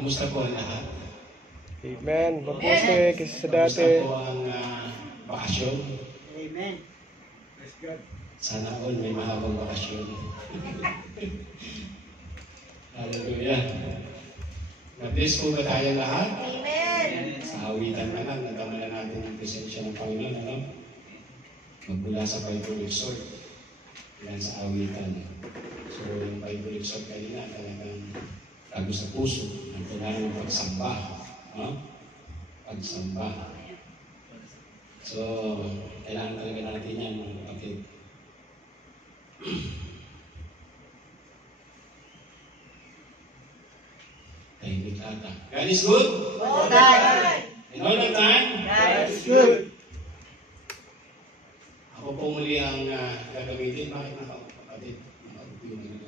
Kamusta po ang lahat? Amen. Mabuti kasi sa dati. Kamusta po ang bakasyon? Amen. Praise God. Sana all may mahabang bakasyon. Hallelujah. Na-bless po ba tayo lahat? Amen. Sa awitan na lang, nagkamala natin ang presensya ng Panginoon, ano? Magmula sa Bible Resort. Yan sa awitan. So, yung Bible Resort kanina, talagang tago sa puso. Ang kailangan ng pagsamba. No? Pagsamba. So, kailangan talaga natin yan, mga kapatid. Tahimik ata. God is good? All time. And all the time? God is Good. Ako po muli ang gagamitin. Bakit nakaupo, kapatid? Nakaupo yung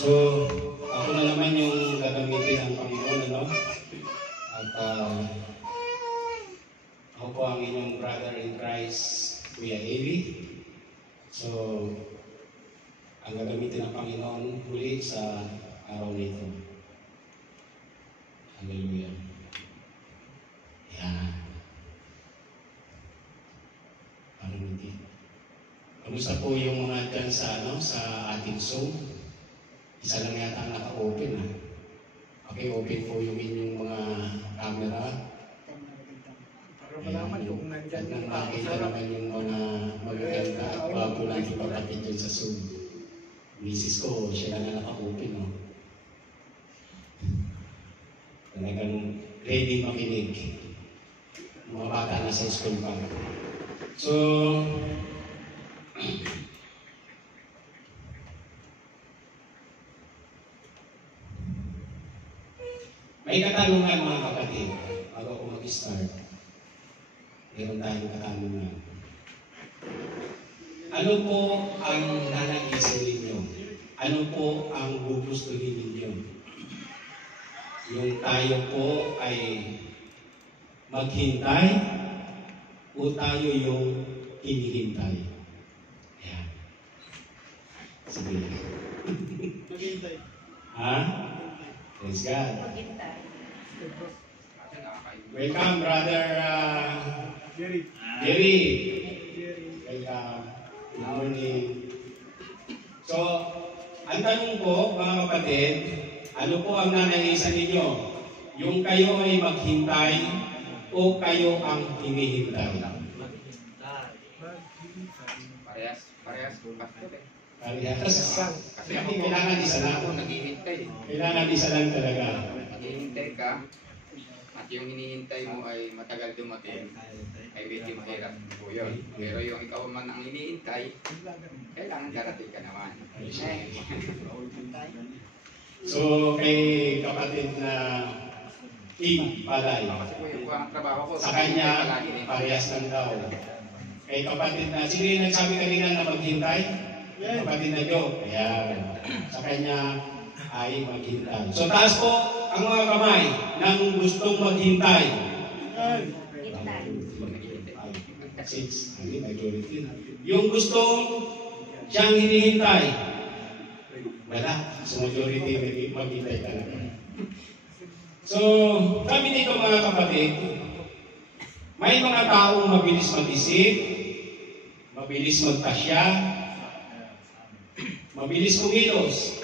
So, ako na naman yung gagamitin ng Panginoon, ano? At ako po ang inyong brother in Christ, Kuya Eli. So, ang gagamitin ng Panginoon muli sa araw nito. Hallelujah. Yan. Parang hindi. Kamusta po yung mga dyan sa, sa ating Zoom? Isa lang yata ang naka-open, ha? Okay, open po yung inyong mga camera. Para malaman kung nandyan At yung makita naman yung mga magaganda at bago lang ipagkapit dyan sa Zoom. Misis ko, siya lang na naka-open, no? Talagang ready makinig. Mga bata na sa school pa. So, may katanungan mga kapatid, bago ako mag-start. Meron tayong katanungan. Ano po ang nanaisin ninyo? Ano po ang gugustuhin ninyo? Yung tayo po ay maghintay o tayo yung hinihintay? Ayan. Sige. Maghintay. Ha? Praise God. Maghintay. Welcome, brother Jerry. Jerry. Jerry. Welcome. Good morning. So, ang tanong ko, mga kapatid, ano po ang nanaisan ninyo? Yung kayo ay maghintay o kayo ang hinihintay? Parehas po, pastor eh. Parehas. Kasi ako po, Kailangan isa lang. ako naghihintay. Kailangan isa lang talaga. Naghihintay ka, at yung hinihintay mo ay matagal dumating, ay medyo mahirap po yun. Pero yung ikaw man ang hinihintay, kailangan darating ka naman. So, kay kapatid na King Palay, Kasi po yung ang trabaho ko, sa kanya, palagi eh. parehas lang daw. Kay kapatid na, sino yung nagsabi kanina na maghintay? Kapatid na Joe. Ayan. Sa kanya ay maghintay. So, taas po ang mga kamay ng gustong maghintay. Hintay. Six. Ay, majority. Yung gustong siyang hinihintay. Wala. So, majority maghintay talaga. So, sabi dito mga kapatid, may mga taong mabilis mag-isip, mabilis magpasya, mabilis kumilos,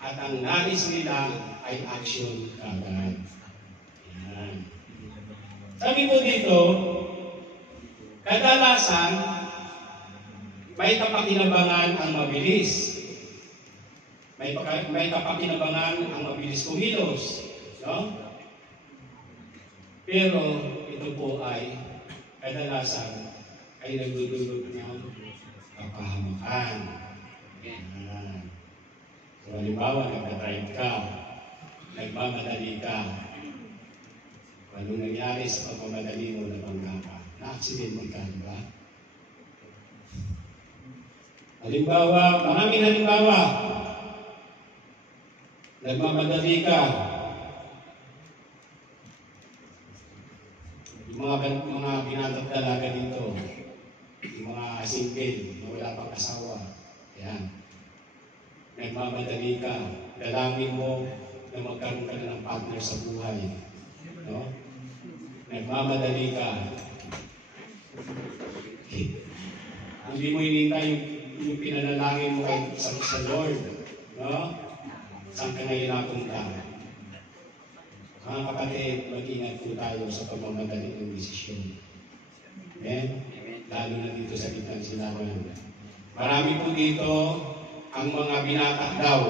at ang nais nila ay action kagad. Yan. Sabi ko dito, kadalasan, may kapakinabangan ang mabilis. May kapakinabangan ang mabilis kumilos. No? Pero ito po ay kadalasan ay nagdudulot ng kapahamakan. Yan. So, halimbawa, nagka-drive ka, nagmamadali ka. Anong nangyari sa pagmamadali mo, nabangga ka? Na-accident ka, di ba? Halimbawa, maraming halimbawa. Nagmamadali ka. Yung mga binatang dalaga dito, yung mga single, na wala pang asawa. Yan. nagmamadali ka, dalangin mo na magkaroon ka na ng partner sa buhay. No? Nagmamadali ka. Hindi mo hinintay yung pinanalangin mo sa Lord. No? Saan ka ngayon napunta? Mga kapatid, mag-ingat po tayo sa pagmamadali ng desisyon. Amen? Lalo na dito sa gitnang silangan. Marami po dito ang mga binata daw.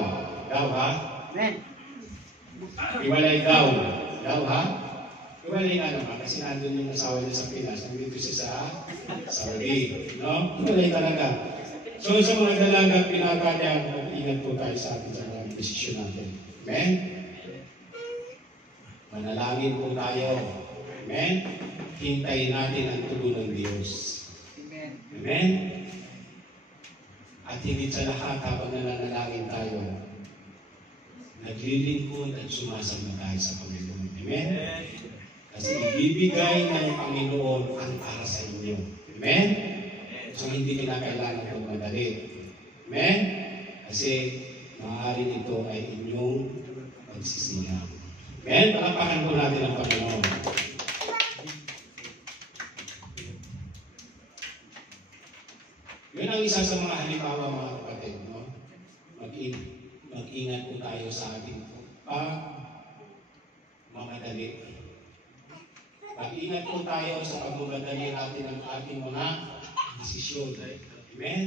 Daw ha? Amen. Iwalay daw. Daw ha? Iwalay nga naman kasi nandun yung asawa niya sa Pinas. Nandito siya sa Saudi. No? Iwalay talaga. So sa mga dalagang binata niya, ingat po tayo sa atin sa mga desisyon natin. Amen? Manalangin po tayo. Amen? Hintayin natin ang tulong ng Diyos. Amen? At higit sa lahat, habang nananalangin tayo, naglilingkod at sumasamba tayo sa Panginoon. Amen? Kasi ibibigay ng Panginoon ang para sa inyo. Amen? So hindi kinakailangan itong madali. Amen? Kasi maaaring ito ay inyong pagsisiyang. Amen? Palapakan po natin ang Panginoon. Yun ang isa sa mga halimbawa, mga kapatid. No? Mag-ingat po tayo sa ating pagmamadali. Mag-ingat po tayo sa pagmamadali natin ng ating mga desisyon. Amen?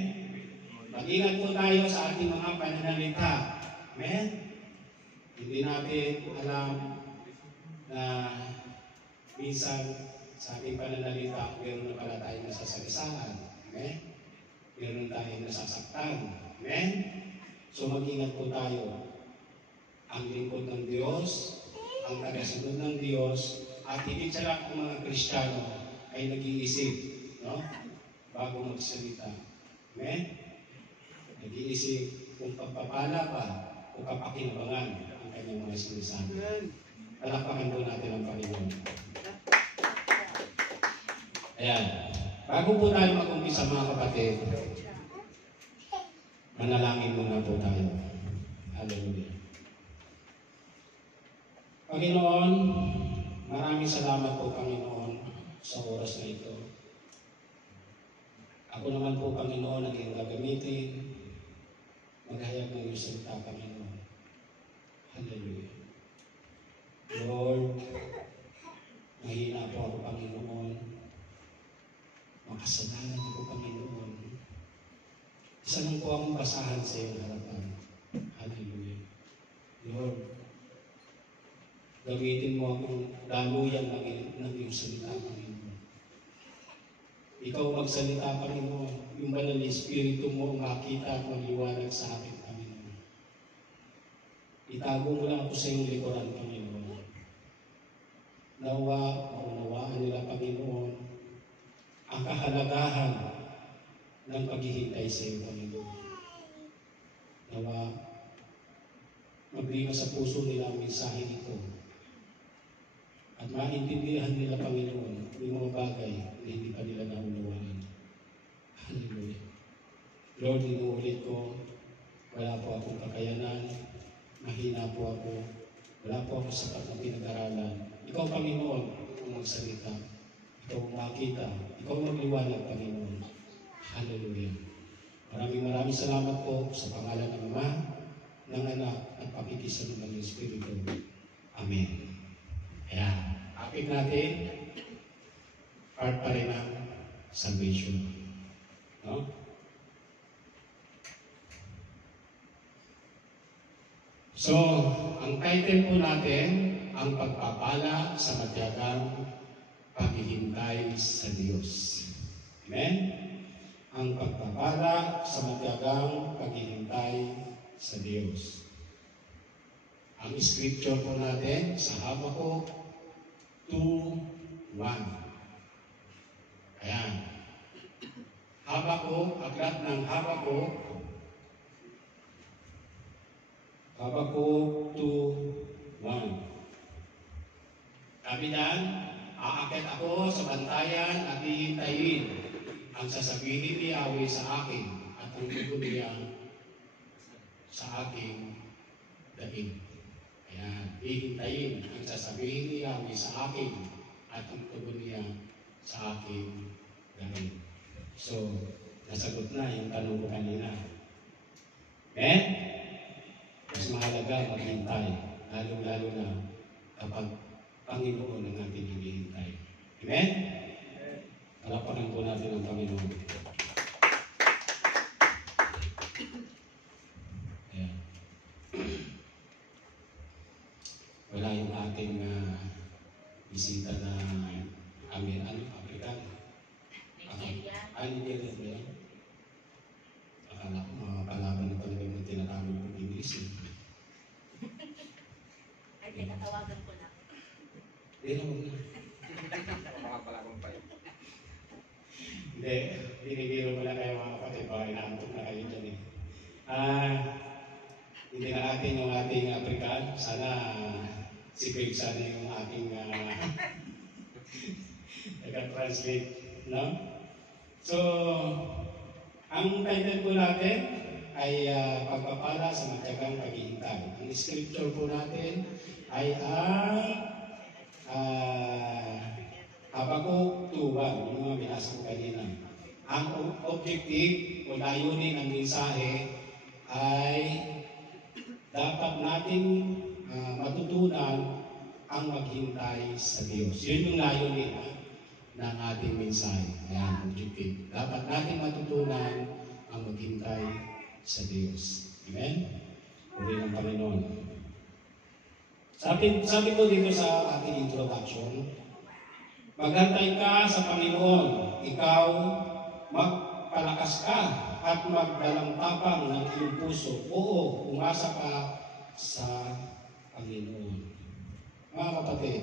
Mag-ingat po tayo sa ating mga pananalita. Amen? Hindi natin alam na minsan sa ating pananalita, meron na pala tayong nasasalisahan. Amen? Meron tayong nasasaktan. Amen? So mag-ingat po tayo. Ang lingkod ng Diyos, ang tagasunod ng Diyos, at higit sa lahat ng mga Kristiyano ay nag-iisip, no? Bago magsalita. Amen? Nag-iisip kung pagpapala pa o kapakinabangan ang kanyang mga sinasabi. Palakpakan po natin ang Panginoon. Ayan. Bago po tayo mag-umpisa, mga kapatid, manalangin muna po tayo. Hallelujah. Panginoon, maraming salamat po, Panginoon, sa oras na ito. Ako naman po, Panginoon, ang iyong gagamitin, maghayag ng iyong salita, Panginoon. Hallelujah. Lord, mahina po ako, Panginoon. Makasalanan ako, Panginoon. Isa lang po akong basahan sa iyong harapan. Hallelujah. Lord, gamitin mo akong daluyan ng iyong salita, Panginoon. Ikaw magsalita, Panginoon. Yung banal na Espiritu mo makita at maliwanag sa akin, Panginoon. Itago mo lang ako sa iyong likuran, Panginoon. Nawa, maunawaan nila, Panginoon, ang kahalagahan ng paghihintay sa iyo, Panginoon. Nawa, maglima sa puso nila ang mensahe nito. At maintindihan nila, Panginoon, yung mga bagay na hindi pa nila naunawaan. Hallelujah. Lord, inuulit ko, wala po akong kakayanan, mahina po ako, wala po akong sapat na pinag-aralan. Ikaw, Panginoon, ang magsalita. Ikaw ang makita. Ikaw ang magliwanag, Panginoon. Hallelujah. Maraming salamat po sa pangalan ng Ama, ng Anak, at pakikisan ng Espiritu. Amen. Ayan. Apit natin, part pa rin ng salvation. No? So, ang title po natin, ang pagpapala sa matiyagang paghihintay sa Diyos. Amen? Ang pagpapala sa matiyagang paghihintay sa Diyos. Ang scripture po natin sa Habakuk 2:1. Ayan. Habakuk, aklat ng Habakuk 2:1. Sabi diyan, aakyat ako sa bantayan at hihintayin ang sasabihin ni Yahweh sa akin at ang tugon niya sa aking daig. Ayan, hihintayin ang sasabihin ni Yahweh sa akin at ang tugon niya sa aking daig. So, nasagot na yung tanong ko kanina. Mas mahalaga maghintay, lalo-lalo na kapag Panginoon ang ating hinihintay. Amen? Palapakan po natin ang Panginoon. Ayan. Wala yung ating bisita na African. Nigeria. Nigeria ba yan? Akala ko mga kalaban na talaga yung tinatamay ng English. Ay, teka, tawagan ko na. Hindi na, huwag na. Makapalakong pa yun. Hindi, binibiro mo na kayo mga kapatid, baka inaantok na kayo dyan eh. Hindi na natin yung ating African. Sana si Craig sana yung ating nag-translate, no? So, ang title po natin ay pagpapala sa matyagang paghihintay. Ang scripture po natin ay ang Habakuk 2:1, yung mga binasa ko kanina. Ang objective o layunin ng mensahe ay dapat nating matutunan ang maghintay sa Diyos. Yun yung layunin ng ating mensahe. Ayan, objective. Dapat nating matutunan ang maghintay sa Diyos. Amen? Puri ng Panginoon. Sabi ko dito sa ating introduction, maghantay ka sa Panginoon. Ikaw, magpalakas ka at magdalang tapang ng iyong puso. Oo, umasa ka sa Panginoon. Mga kapatid,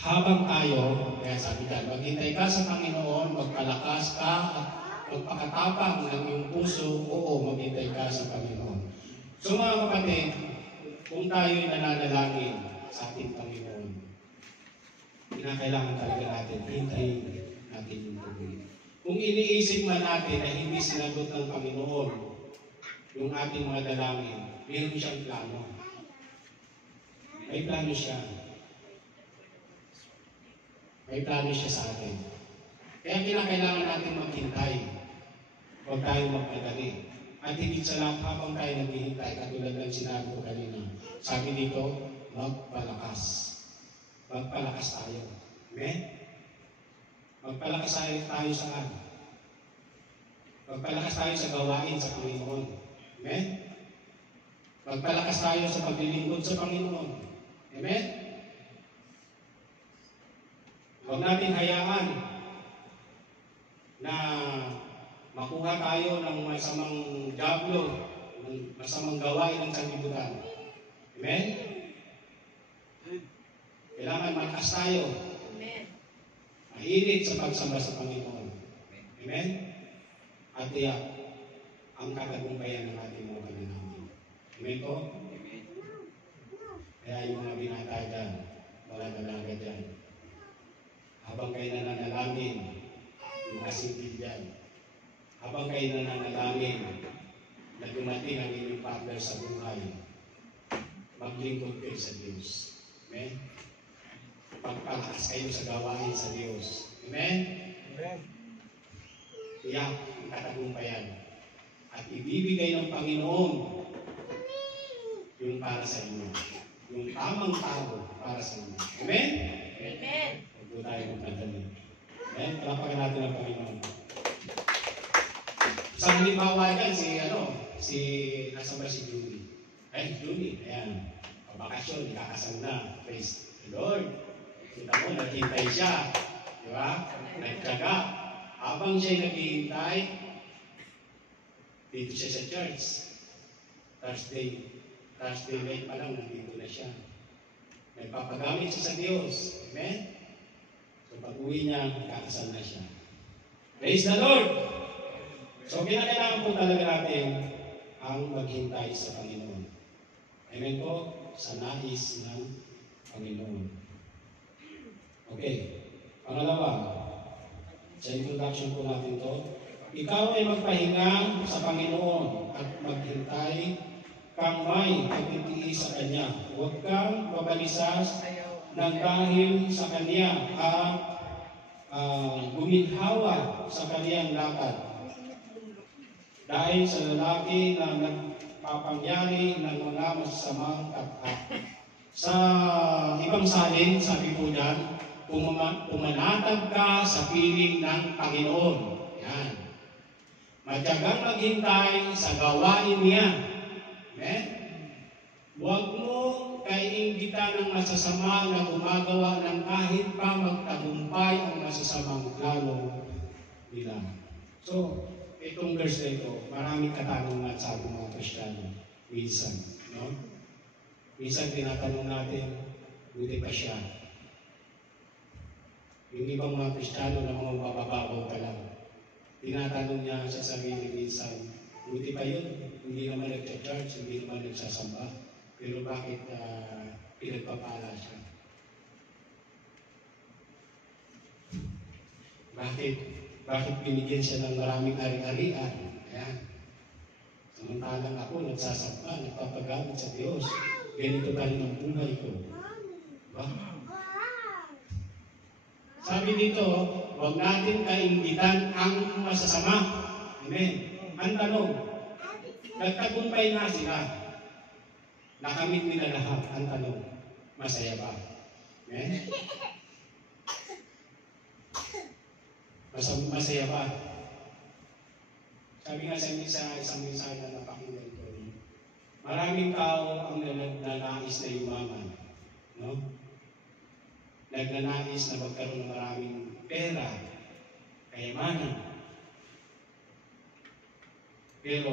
habang tayo, kaya sabi ka, maghintay ka sa Panginoon, magpalakas ka at magpakatapang ng iyong puso, oo, maghintay ka sa Panginoon. So mga kapatid, kung tayo'y nananalangin sa ating Panginoon, kinakailangan talaga natin, hintayin natin yung tuloy. Kung iniisip man natin na hindi sinagot ng Panginoon yung ating mga dalangin, mayroon siyang plano. May plano siya. May plano siya sa atin. Kaya kinakailangan natin maghintay. Huwag tayong magmadali. At higit sa lahat, habang tayo naghihintay, katulad ng sinabi ko kanina, sabi dito, magpalakas. Magpalakas tayo. Amen? Magpalakas tayo saan? Magpalakas tayo sa gawain sa Panginoon. Amen? Magpalakas tayo sa paglilingkod sa Panginoon. Amen? Huwag natin hayaan na makuha tayo ng masamang jablo, ng masamang gawain ng sanlibutan. Amen? Kailangan malakas tayo. Amen. Mahilig sa pagsamba sa Panginoon. Amen? At tiyak ang katagumpayan ng ating mga pananamit. Amen po? Amen. Kaya yung mga binata dyan, mga dalaga dyan, habang kayo nananalangin, yung asinggit dyan, habang kayo nananalangin na dumating ang inyong partner sa buhay, maglingkod kayo sa Diyos. Amen? Pagpalakas kayo sa gawain sa Diyos. Amen? Amen. Iyak ang katagumpayan. At ibibigay ng Panginoon yung para sa inyo. Yung tamang tao para sa inyo. Amen? Amen. Huwag po tayo magdadali. Amen? Palapakan natin ang Panginoon. Isang halimbawa dyan, nasa ba si Judy? Judy, ayan. Pabakasyon, ikakasal na. Praise the Lord. Kita mo, naghintay siya. Di ba? Nagtyaga. Habang siya'y naghihintay, dito siya sa church. Thursday night pa lang, nandito na siya. Nagpapagamit siya sa Diyos. Amen? So pag-uwi niya, kakasal na siya. Praise the Lord! So kinakailangan po talaga natin ang maghintay sa Panginoon. Amen po? Sa nais ng Panginoon. Okay. Pangalawa, sa introduction po natin to, Ikaw ay magpahinga sa Panginoon at maghintay kang may pagtitiis sa Kanya. Huwag kang babalisas ng dahil sa Kanya at guminhawa sa Kanyang lakad. Dahil sa lalaki na nagpapangyari ng mga masasamang kapha. Sa ibang salin, sabi po dyan, pumanatag ka sa piling ng Panginoon. Yan. Matyagang maghintay sa gawain niya. Amen? Huwag mo kaiinggitan ng masasama na gumagawa ng kahit pa magtagumpay ang masasamang plano nila. So, itong verse na ito, maraming katanungan sa ating mga Kristiyano. Minsan, no? Minsan tinatanong natin, buti pa siya. Yung ibang mga Kristiyano na mga mabababaw pa lang. Tinatanong niya sa sarili minsan, buti pa yun, hindi naman nagcha-church, hindi naman nagsasamba. Pero bakit pinagpapala siya? Bakit binigyan siya ng maraming ari-arian? Ayan. Samantalang ako nagsasamba, nagpapagamit sa Diyos. Ganito pa rin ang buhay ko. Diba? Sabi dito, huwag natin kainggitan ang masasama. Amen. Ang tanong, nagtagumpay na sila. Nakamit nila lahat. Ang tanong, masaya ba? Amen? Masaya ba? Sabi nga sa isang mensahe na napakinggan ko, maraming tao ang nagnanais na yumaman. No? Nagnanais na magkaroon ng maraming pera, kayamanan. Pero,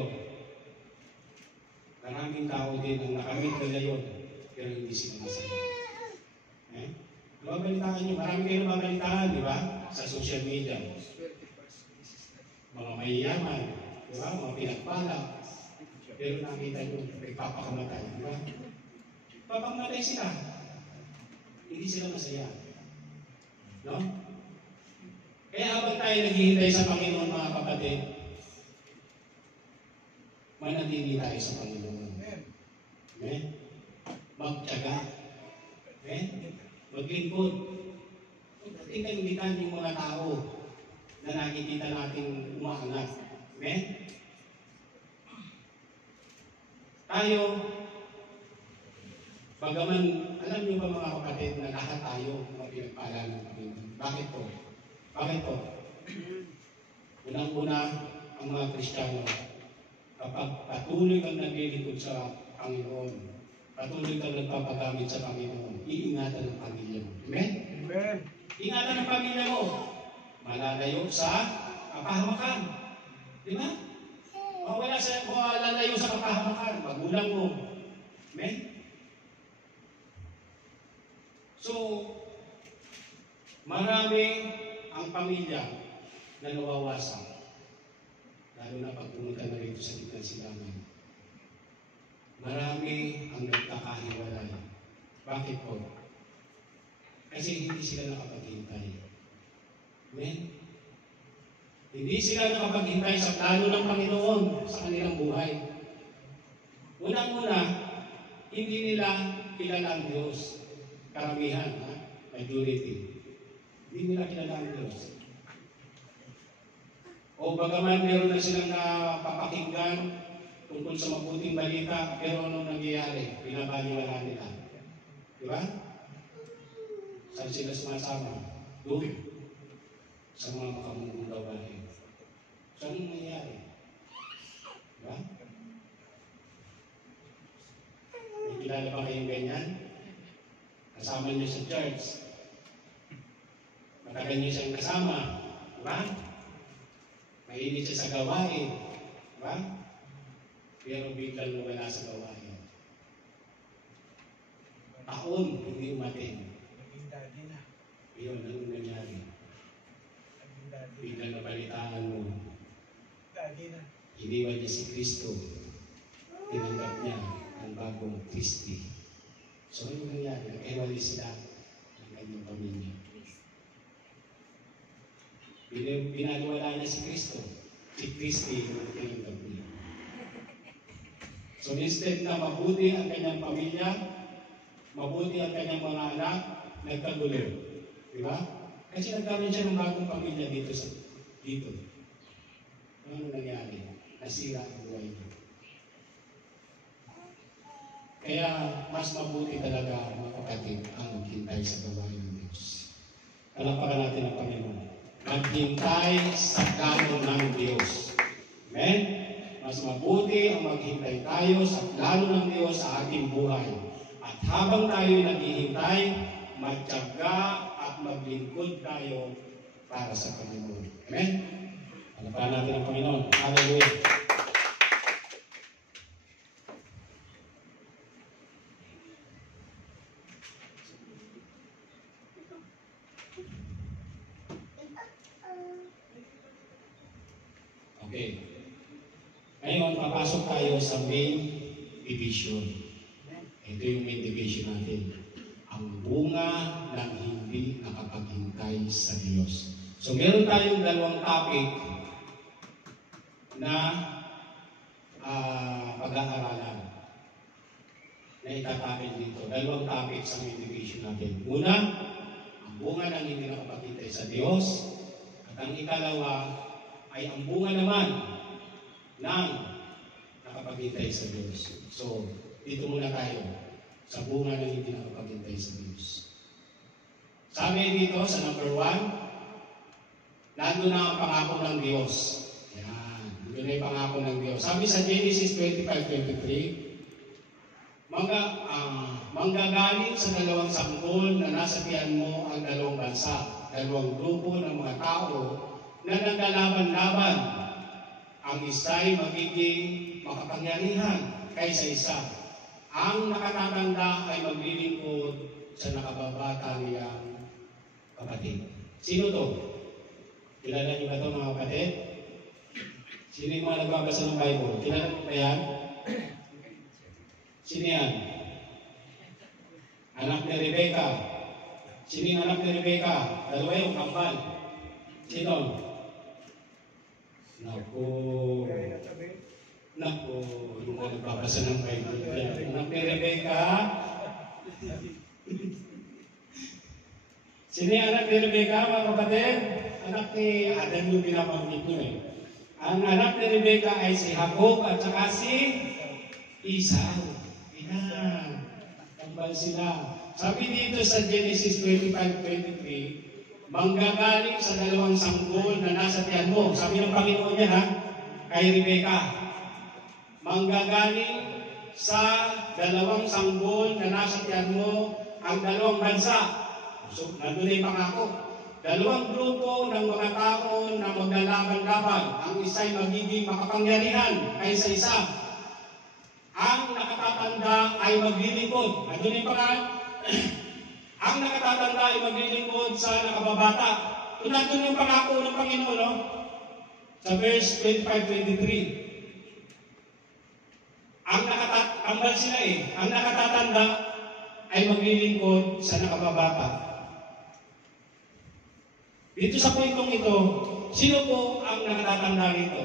maraming tao din ang nakamit nila yun, pero hindi sila masaya. Eh? Mabalitaan nyo, marami kayo mabalitaan, di ba? Sa social media. Mga mayayaman, di ba? Mga pinagpala. Pero nakita nyo, nagpapakamatay, di ba? Papamatay sila. Hindi sila masaya. No? Kaya habang tayo naghihintay sa Panginoon, mga kapatid, manatili tayo sa Panginoon. Amen? Magtiyaga. Amen? Maglingkod. Huwag natin kaingitan yung mga tao na nakikita natin umaangat. Amen? Tayo, bagaman, alam niyo ba mga kapatid na lahat tayo pinagpala ng Panginoon? Bakit po? Bakit po? Unang-una, ang mga Kristiyano, kapag patuloy kang naglilingkod sa Panginoon, patuloy kang nagpapagamit sa Panginoon, iingatan ng pamilya mo. Amen? Amen. Ingatan ng pamilya mo. Malalayo sa kapahamakan. Di ba? Malalayo sa kapahamakan. Magulang mo. Amen? So, marami ang pamilya na nawawasak. Lalo na pag pumunta na rito sa gitnang silangan. Marami ang nagkakahiwalay. Bakit po? Kasi hindi sila nakapaghintay. Amen? Hindi sila nakapaghintay sa plano ng Panginoon sa kanilang buhay. Unang-una, hindi nila kilala ang Diyos. Karamihan, majority. Hindi nila kilala ang Diyos. O bagaman meron na silang napapakinggan tungkol sa mabuting balita, pero anong nangyayari? Pinabaliwala nila. Di ba? Saan sila sumasama? Doon. Sa mga makamundong gawain. So anong nangyayari? Di ba? May kilala ba kayong ganyan? Kasama niyo sa church. Matagal niyo siyang kasama. Di ba? Mainit siya sa gawain. Diba? Pero biglang nawala sa gawain. Taon, hindi umating. Naging daddy na. Iyon, anong nangyari? Naging daddy. Biglang nabalitaan mo. Daddy na. Iniwan niya si Kristo. Tinanggap niya ang bagong Kristi. So, anong nangyari? Nag-ewali sila ng kanyang pamilya. Binaliwala niya si Kristo. si Christy tinanggap niya. So instead na mabuti ang kanyang pamilya, mabuti ang kanyang mga anak, nagkagulo. Di ba? Kasi nagkaroon siya ng bagong pamilya dito. Ano nangyari? Nasira ang buhay niya. Kaya mas mabuti talaga, mga kapatid, ang maghintay sa gawain ng Diyos. Palakpakan natin ang Panginoon. Maghintay sa plano ng Diyos. Amen? Mas mabuti ang maghintay tayo sa plano ng Diyos sa ating buhay. At habang tayo naghihintay, magtiyaga at maglingkod tayo para sa Panginoon. Amen? Palakpakan natin ang Panginoon. Hallelujah! Okay. Ngayon, papasok tayo sa main division. Ito yung main division natin. Ang bunga ng hindi nakapaghintay sa Diyos. So, meron tayong dalawang topic na pag-aaralan na itatapin dito. Dalawang topic sa main division natin. Una, ang bunga ng hindi nakapaghintay sa Diyos. At ang ikalawa, ay ang bunga naman ng nakapaghintay sa Diyos. So, dito muna tayo sa bunga ng hindi nakapaghintay sa Diyos. Sabi dito sa number 1, nandun na ang pangako ng Diyos. Yan. Nandun na yung pangako ng Diyos. Sabi sa Genesis 25:23, manggagaling sa dalawang sanggol na nasa tiyan mo ang dalawang bansa, dalawang grupo ng mga tao na naglalaban-laban. Ang isa'y magiging makapangyarihan kaysa isa. Ang nakatatanda ay maglilingkod sa nakababata niyang kapatid. Sino to? Kilala niyo ba ito, mga kapatid? Sino yung mga nagbabasa ng Bible? Kilala niyo ba yan? Sino yan? Anak ni Rebecca. Sino yung anak ni Rebecca? Dalawa yung kambal. Sino? Naku, yung mga nagbabasa ng Bible. Anak ni Rebecca. Sino yung anak ni Rebecca, mga kapatid? Anak ni Adam yung pinapanggit nyo eh. Ang anak ni Rebecca ay si Jacob at saka si Esau. Ayan. Kambal sila. Sabi dito sa Genesis 25:23, manggagaling sa dalawang sanggol na nasa tiyan mo. Sabi ng Panginoon niya kay Rebecca, manggagaling sa dalawang sanggol na nasa tiyan mo ang dalawang bansa. So, nandun na yung pangako. Dalawang grupo ng mga tao na maglalaban-laban. Ang isa'y magiging makapangyarihan kaysa isa. Ang nakatatanda ay maglilingkod. Nandun na yung pangako. Ang nakatatanda ay maglilingkod sa nakababata. Kung nandun yung pangako ng Panginoon, no? Sa verse 25-23. Kambal sila eh. Ang nakatatanda ay maglilingkod sa nakababata. Dito sa kwentong ito, sino po ang nakatatanda rito?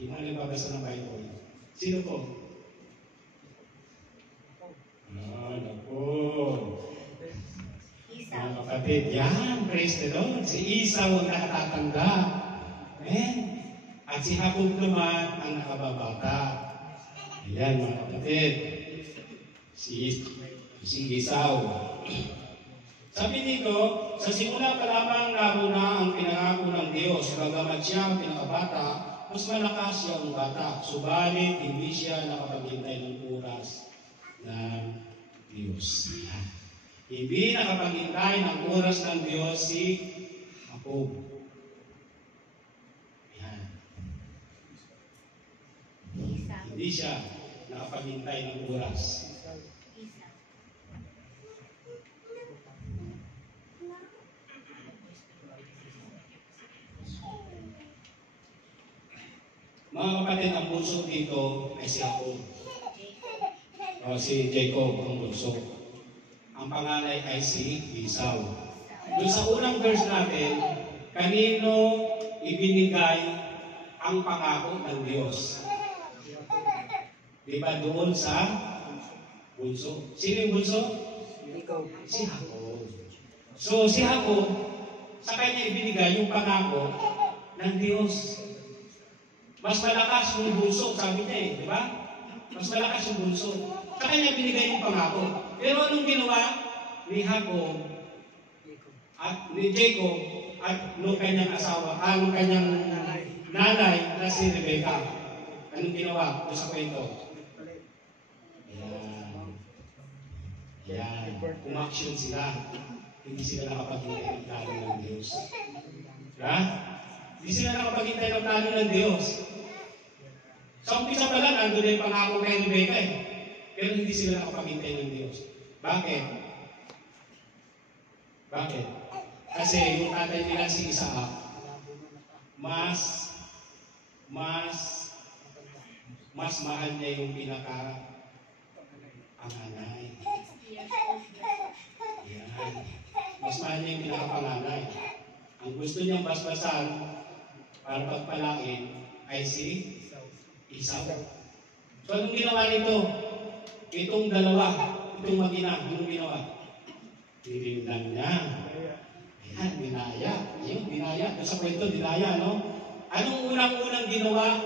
Yung mga nagbabasa ng Bible. Sino po? Naku. Mga kapatid, yan, praise the Lord. Si Esau ang nakatatanda. Amen. At si Jacob naman ang nakababata. Ayan, mga kapatid. Si Esau. Sabi dito, sa simula pa lamang naruna ang pinangako ng Diyos, bagamat siya ang pinakabata, mas malakas siya ang bata. Subalit, hindi siya nakapaghintay ng oras ng Diyos. Hindi nakapaghintay ng oras ng Diyos si Jacob. Ayan. Hindi siya nakapaghintay ng oras. Mga kapatid, ang bunso dito ay si Jacob. O si Jacob ang bunso. Ang panganay ay si Esau. Doon sa unang verse natin, kanino ibinigay ang pangako ng Diyos? Di ba doon sa bunso? Sino yung bunso? Si Jacob. So si Jacob, sa kanya ibinigay yung pangako ng Diyos. Mas malakas yung bunso, sabi niya eh, di ba? Mas malakas yung bunso. Sa kanya binigay yung pangako. Pero anong ginawa ni Jacob at ni Jacob at nung kanyang asawa, nung kanyang nanay na si Rebecca? Anong ginawa ko sa kwento? Yan. Umaksyon sila. Hindi sila nakapaghintay ng plano ng Diyos. Ha? Hindi sila nakapaghintay ng plano ng Diyos. Sa umpisa pa lang, ando na yung pangako kay Rebecca eh. Pero hindi sila nakapaghintay ng Diyos. Bakit? Bakit? Kasi yung tatay nila si Isaac, mas mahal niya yung panganay. Yan. Mas mahal niya yung pinakapanganay. Ang gusto niyang basbasan para pagpalain ay si Esau. So anong ginawa nito? Itong dalawa, itong mag-ina, anong ginawa? Dinindang niya. Ayan, dinaya. Ayun, dinaya. Sa kwento, dinaya, no? Anong unang-unang ginawa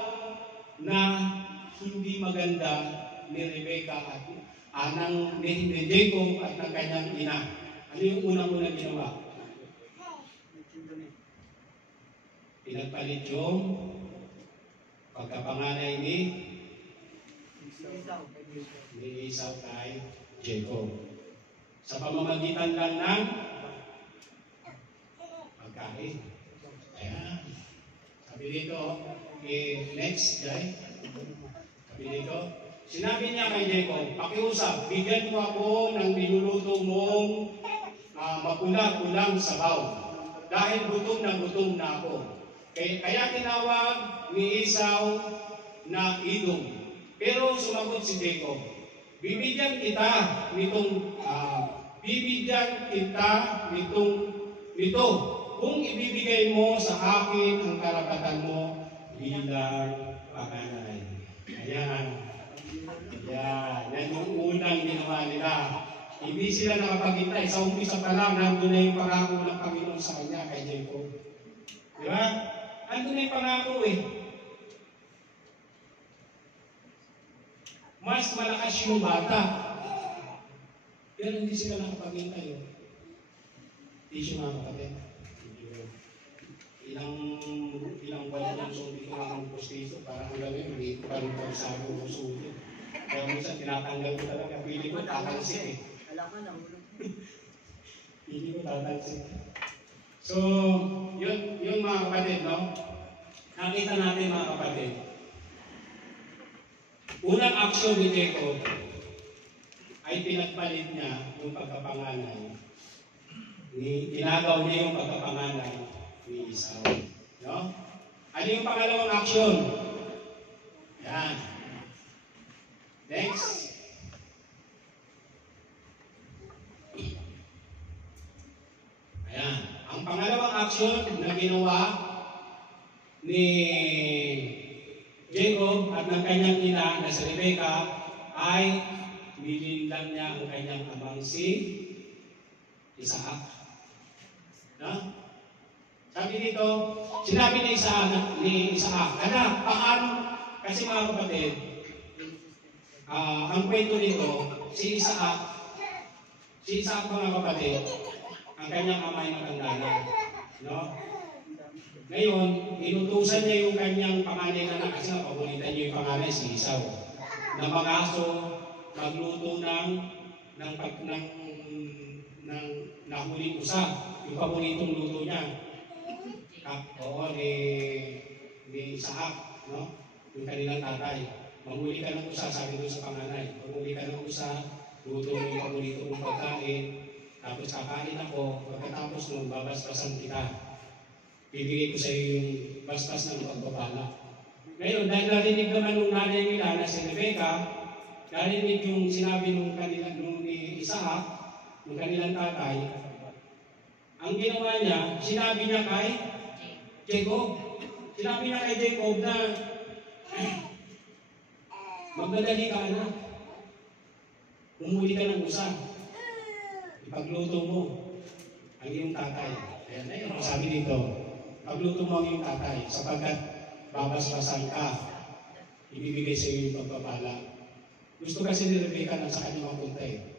na hindi maganda ni Rebecca at ni Jacob at ng kanyang ina? Ano yung unang-unang ginawa? Pinagpalit yung pagkapanganay ni Esau kay Jacob. Sa pamamagitan lang ng pagkain. Ayan. Sabi dito, next guy. Sabi dito, sinabi niya kay Jacob, pakiusap, bigyan mo ako ng niluluto mong mapula-pulang sabaw. Dahil gutom na ako. Kaya tinawag ni Esau na Edom. Pero sumagot si Jacob, bibigyan kita nito kung ibibigay mo sa akin ang karapatan mo bilang panganay. Ayan. Yan yung unang ginawa nila. Hindi sila nakapaghintay. Sa umpisa pa lang, nandun na yung pangako ng Panginoon sa kanya kay Jacob. Di ba? Nandun na yung pangako eh. Mas malakas yung bata. Pero hindi sila nakapaghintay. Hindi siya mga kapatid. Ilang buwan na so hindi ko lang postiso para hanggang ngayon hindi ko pa rin sabi ko sulit. Kaya minsan tinatanggal ko talaga. Pili ko tatalsik eh. Pili ko tatalsik. So, yun mga kapatid, no? Nakita natin mga kapatid. Unang aksyon ni Jacob ay pinagpalit niya yung pagkapanganay. Ginagaw niya yung pagkapanganay ni Esau. No? Ano yung pangalawang aksyon? Yan. Next. Ayan. Ang pangalawang aksyon na ginawa ni Jacob at ng kanyang ina na si Rebecca ay nilinlang niya ang kanyang amang si Isaac. No? Sabi dito, sinabi ni Isaac, anak, paano? Kasi mga kapatid, ang kwento nito, si Isaac mga kapatid, ang kanyang ama ay matanda na. No? Ngayon, inutusan niya yung kanyang panganay na anak kasi paborita niya yung panganay si Esau. Na mag-aso, magluto ng huling usa, yung paboritong luto niya. Oo, ni Isaac, no? Yung kanilang tatay. Manghuli ka ng usa, sabi doon sa panganay. Manghuli ka ng usa, luto mo yung paborito mong pagkain, tapos kakain ako, pagkatapos nung babasbasan kita. Bibigay ko sa iyo yung bastas ng pagbabala. Ngayon, dahil narinig naman nung nanay nila na si Rebecca, narinig yung sinabi nung ni Isaac, nung kanilang tatay, ang ginawa niya, sinabi niya kay Jacob. Sinabi niya kay Jacob na, magmadali ka anak. Umuli ka ng usa. Ipagluto mo ang iyong tatay. Ayan, ayun, sabi dito, pagluto mo ang iyong tatay sapagkat babasbasan ka. Ibibigay sa iyo yung pagpapala. Gusto kasi ni Rebecca na sa kanyang mapunta eh.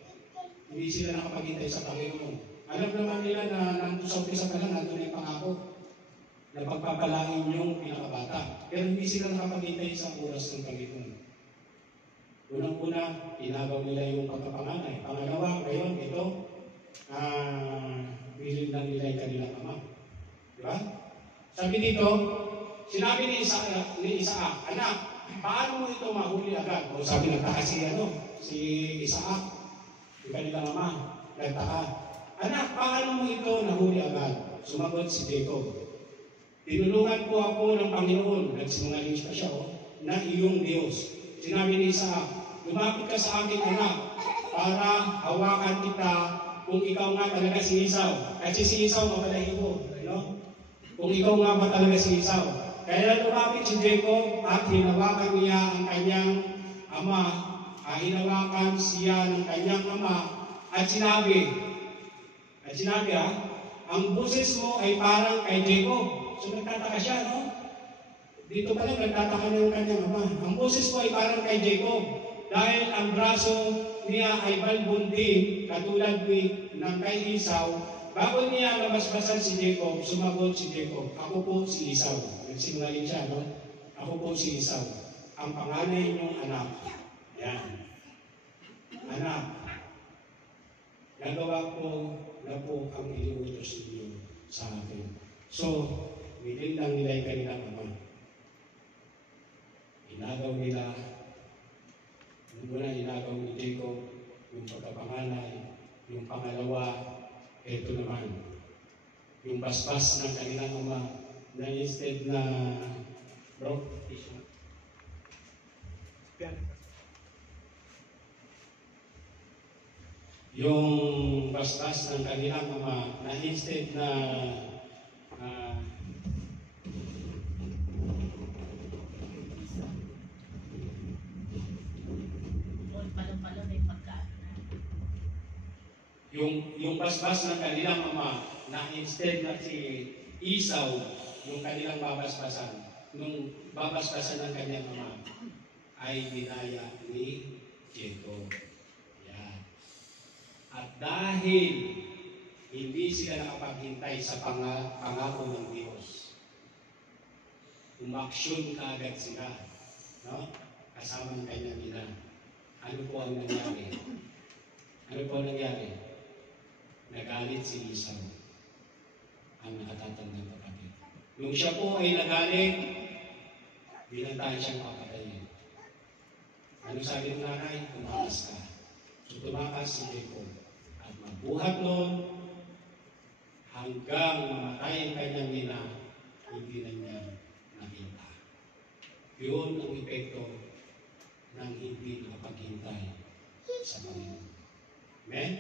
Hindi sila nakapaghintay sa Panginoon. Alam naman nila na nandun sa umpisa pa lang, nandun yung pangako na pagpapalain yung pinakabata. Pero hindi sila nakapaghintay sa oras ng Panginoon. Unang-una, inagaw nila yung pagkapanganay. Pangalawa, ngayon, ito, bilhin lang nila yung kanilang ama. Diba? Sabi dito, sinabi ni Isaac, anak, paano mo ito mahuli agad? O sabi nagtaka si Isaac, yung kanilang ama, nagtaka. Anak, paano mo ito nahuli agad? Sumagot si Jacob. Tinulungan ko ako ng Panginoon, nagsinungaling pa siya, na iyong Diyos. Sinabi ni Isaac, lumapit ka sa aking anak para hawakan kita kung ikaw nga talaga si Esau. Kasi si Esau mapalahin mo. No? Kung ikaw nga ba talaga si Esau. Kaya lumapit si Jacob at hinawakan niya ang kanyang ama. Hinawakan siya ng kanyang ama at sinabi, ang boses mo ay parang kay Jacob. So nagtataka siya, no? Dito pa lang nagtataka na yung kanyang ama. Ang boses mo ay parang kay Jacob. Dahil ang braso niya ay balbundin, katulad ng kay Esau. Bago niya mabasbasan si Jacob, sumagot si Jacob, ako po si Esau. Nagsinungaling siya, no? Ako po si Esau. Ang panganay niyong anak. Yan. Anak, nagawa ko na po ang iniutos ninyo sa akin. So, willing lang nila yung kanilang ama. Inagaw nila, muna inagaw ni Jacob, yung pagkapanganay, yung pangalawa, ito naman, yung basbas ng kanilang ama, na instead na, yung basbas ng kanilang ama, na instead na yung basbas ng kanilang ama na instead na si Esau yung kanilang babasbasan, nung babasbasan ng kanyang ama ay binaya ni Jacob. Yan. At dahil hindi sila nakapaghintay sa pangako ng Diyos, umaksyon kaagad sila, no? Kasama ng kanyang ina. Ano po ang nangyari? Ano po ang nangyari? Nagalit si Esau, ang nakatatandang kapatid. Nung siya po ay nagalit, binantayan siyang papatayin. Ano sabi ng nanay? Tumakas ka. So tumakas si Jacob. At mabuhat noon, hanggang mamatay ang kanyang ina, hindi na niya nakita. Yun ang epekto ng hindi nakapaghintay sa Panginoon. Amen?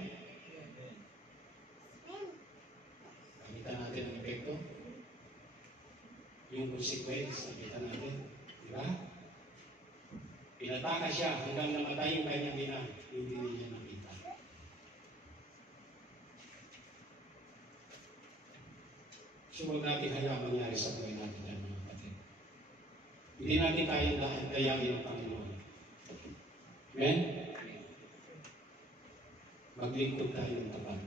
Nakita natin ang epekto. Yung consequence, nakita natin. Di ba? Pinataka siya hanggang namatay yung kanyang ina. Hindi niya nakita. So, huwag natin hayaan mangyari sa buhay natin yan, mga kapatid. Hindi natin tayo dayagin ng Panginoon. Amen? Maglingkod tayo ng tapat.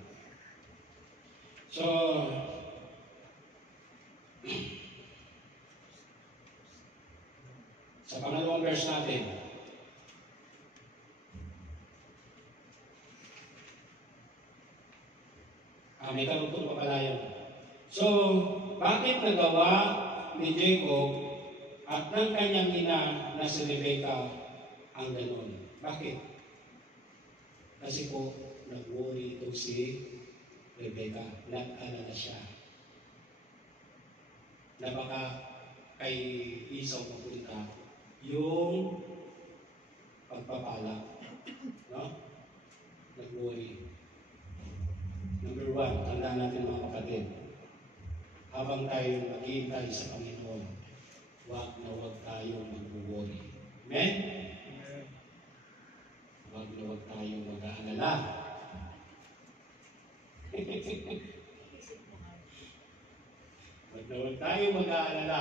So, sa pangalawang verse natin, may karugtong papalayan. So, bakit nagawa ni Jacob at ng kanyang ina na si Rebecca ang ganoon? Bakit? Kasi po, nag-worry ito si Rebecca. Nag-alala siya na baka kay Esau mapunta yung pagpapala. No? Nag-worry. Number one, tandaan natin mga kapatid, habang tayo naghihintay sa Panginoon, huwag tayong mag-worry. Amen? Huwag tayong mag-aalala. Huwag tayong mag-aalala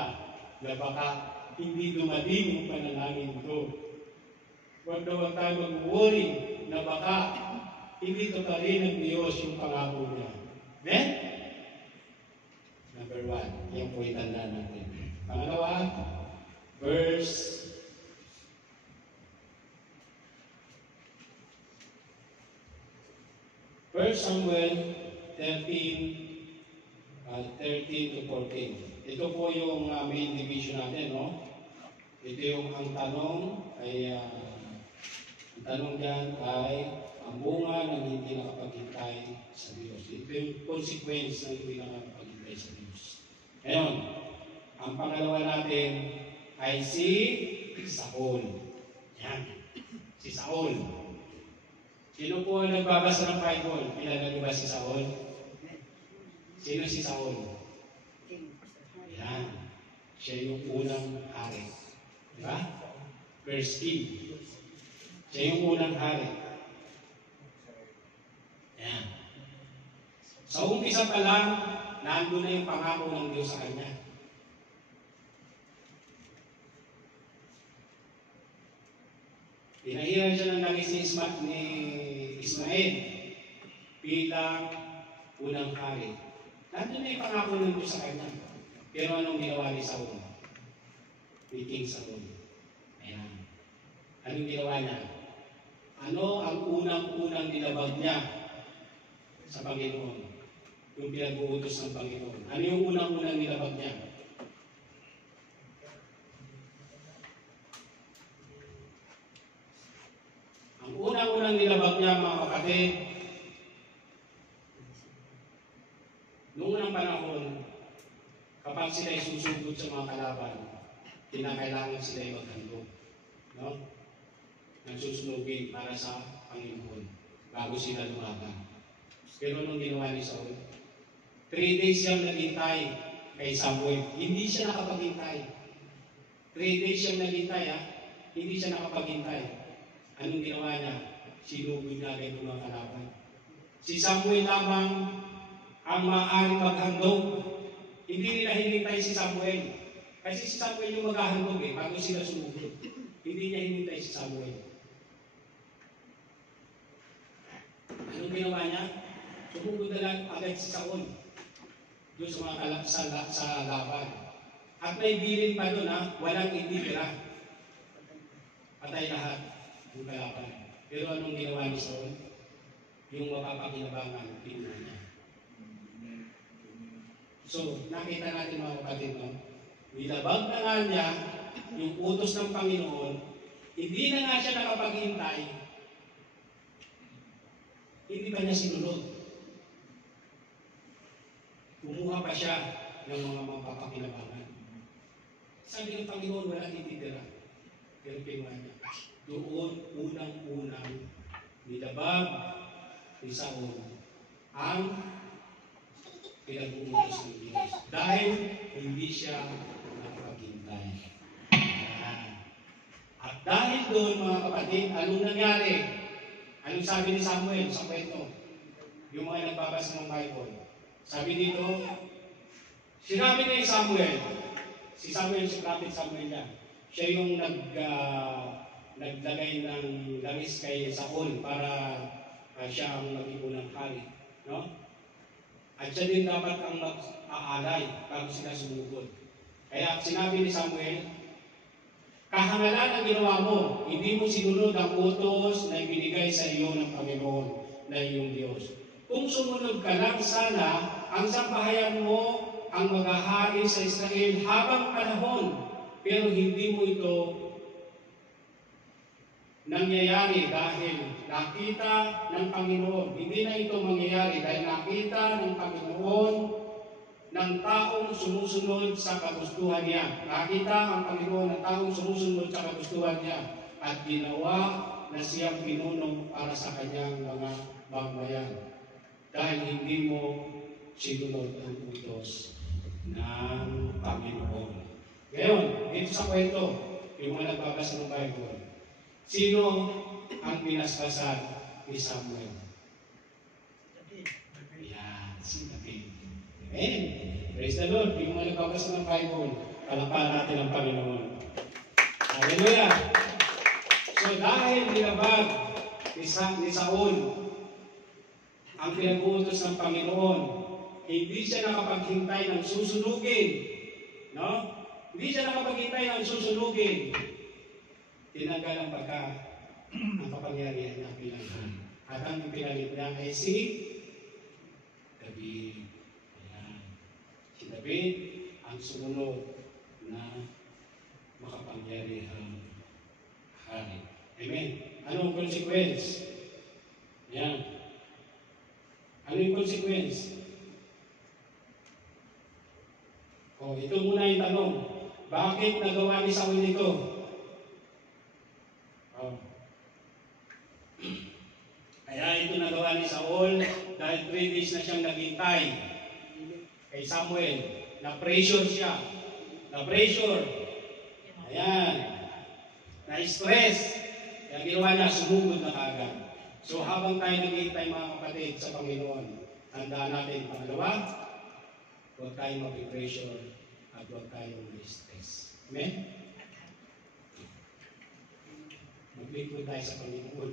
na baka hindi dumating yung panalangin ko. Huwag tayong mag-worry na baka hindi totally ng Diyos yung pangako niya. Amen? Number one, yung po itandaan natin. Pangalawa, verse 1 Samuel 13 to 14. Ito po yung main division natin, no? Ito yung ang tanong ay ang tanong dyan ay ang bunga ng hindi nakapaghintay sa Diyos. Ito yung consequence ng hindi nakapaghintay sa Diyos. Ngayon, ang pangalawa natin ay si Saul. Yan. Si Saul. Sino po ang nagbabasa ng Bible? Kilala niyo ba si Saul? Sino si Saul? Yan. Siya yung unang hari. Diba? First king. Siya yung unang hari. Yan. Sa umpisa pa lang, nandun na yung pangako ng Diyos sa kanya. Pinahiran siya ng langis ni Ismael bilang unang hari. Nandun na yung pangako ng Diyos sa kanya. Pero anong ginawa ni Saul? Ni King Saul. Ayan. Anong ginawa niya? Ano ang unang-unang nilabag niya sa Panginoon? Yung pinag-uutos ng Panginoon. Ano yung unang-unang nilabag niya? Ang unang-unang nilabag niya, mga kapatid, noong unang panahon, kapag sila ay susugod sa mga kalaban, kinakailangan sila ay maghandog. No? Nagsusunugin para sa Panginoon bago sila lumaban. Pero nung ginawa ni Saul, 3 days siyang naghintay kay Samuel. Hindi siya nakapaghintay. 3 days siyang naghintay, ha? Hindi siya nakapaghintay. Anong ginawa niya? Sinugod niya agad yung mga kalaban. Si Samuel lamang ang maaaring maghandog. Hindi nila hinintay si Samuel. Kasi si Samuel yung maghahandog bago sila sumugod. Hindi niya hinintay si Samuel. Anong ginawa niya? Sumugod na lang agad si Saul doon sa mga sa laban. At may bilin pa doon, walang ititira. Patay lahat yung kalaban. Pero anong ginawa ni Saul? Yung mapapakinabangan, pinuha niya. So, nakita natin mga kapatid, no? Nilabag na nga niya yung utos ng Panginoon, hindi na nga siya nakapaghintay, hindi pa niya sinunod. Kumuha pa siya ng mga mapapakinabangan. Sabi ng Panginoon, wala ititira. Pero pinuha niya. Doon, unang-unang nilabag ni Saul ang pinag-uutos ng Diyos. Dahil hindi siya nakapaghintay. At dahil doon, mga kapatid, anong nangyari? Anong sabi ni Samuel sa kwento? Yung mga nagbabasa ng Bible. Sabi dito, sinabi ni Samuel, si Prophet Samuel yan, siya yung naglagay ng langis kay Saul para siya ang maging unang hari. No? At siya din dapat ang mag-aalay bago sila sumugod. Kaya sinabi ni Samuel, kahangalan ang ginawa mo, hindi mo sinunod ang utos na ibinigay sa iyo ng Panginoon na iyong Diyos. Kung sumunod ka lang sana, ang sambahayan mo ang maghahari sa Israel habang panahon, pero hindi mo ito nangyayari dahil nakita ng Panginoon. Hindi na ito mangyayari dahil nakita ng Panginoon ng taong sumusunod sa kagustuhan niya. Nakita ang Panginoon ng taong sumusunod sa kagustuhan niya at ginawa na siyang pinuno para sa kanyang mga bagbayan. dahil hindi mo sinunod ang utos ng Panginoon. Ngayon, dito sa kwento, yung mga nagbabasa ng Bible, sino ang pinaspasan ni Samuel? Yan, si David. Amen. Praise the Lord. Yung mga nagbabasa ng Bible, palakpakan natin ang Panginoon. Hallelujah. So dahil nilabag ni Saul ang pinag-uutos ng Panginoon, hindi siya nakapaghintay ng susunugin. No? Hindi siya nakapaghintay ng susunugin. Tinanggal ang ang kapangyarihan niya bilang hari. At ang pinalit niya ay si David. Ayan. Si David ang sumunod na makapangyarihang hari. Amen. Anong consequence? Yan. Ano yung consequence? Ito muna yung tanong. Bakit nagawa ni Saul ito? Kaya ito nagawa ni Saul dahil 3 days na siyang naghintay kay Samuel. Na-pressure siya. Na-pressure. Ayan. Na-stress. Kaya ginawa niya, sumugod na kaagad. So habang tayo naghihintay mga kapatid sa Panginoon, tandaan natin, pangalawa, huwag tayong mag-pressure at huwag tayong ma-stress. Amen? Maglingkod tayo sa Panginoon.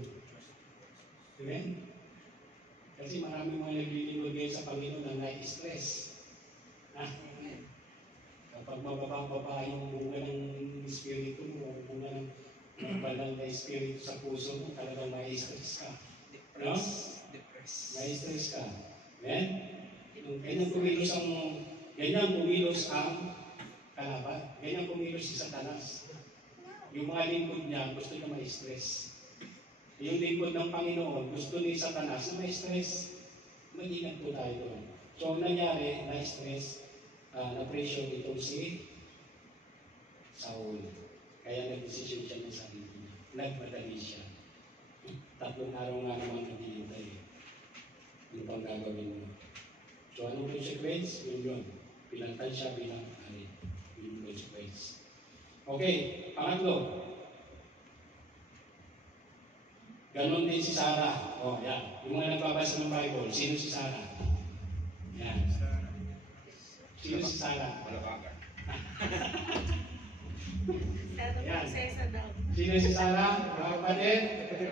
Amen? Kasi maraming mga naglilingkod ngayon sa Panginoon na na-stress. Kapag mababa yung bunga ng Espiritu mo, bunga ng banal na Espiritu sa puso mo, talagang ma-stress ka. No? Ma-stress ka. Amen? Ganyan kumilos ang kalaban. Ganyan kumilos si Satanas. Yung mga lingkod niya, gusto niya ma-stress. Yung lingkod ng Panginoon, gusto ni Satanas na ma-stress. Mag-ingat po tayo doon. So, ang nangyari, na-stress, na-pressure itong si Saul. Kaya nag-decision siya ng sarili niya. Nagmadali siya. 3 araw nga naman naghihintay. Ano pang gagawin mo? So, anong consequence? Yun. Pinantay siya bilang hari. Yung consequence. Okay, pangatlo. Ganon din si Sarah. Yan. Yung mga nagbabasa ng Bible, sino si Sarah? Yan. Sino si Sarah? Malabagan. Yan. Sesa daw. Sino si Sarah? Mga kapatid?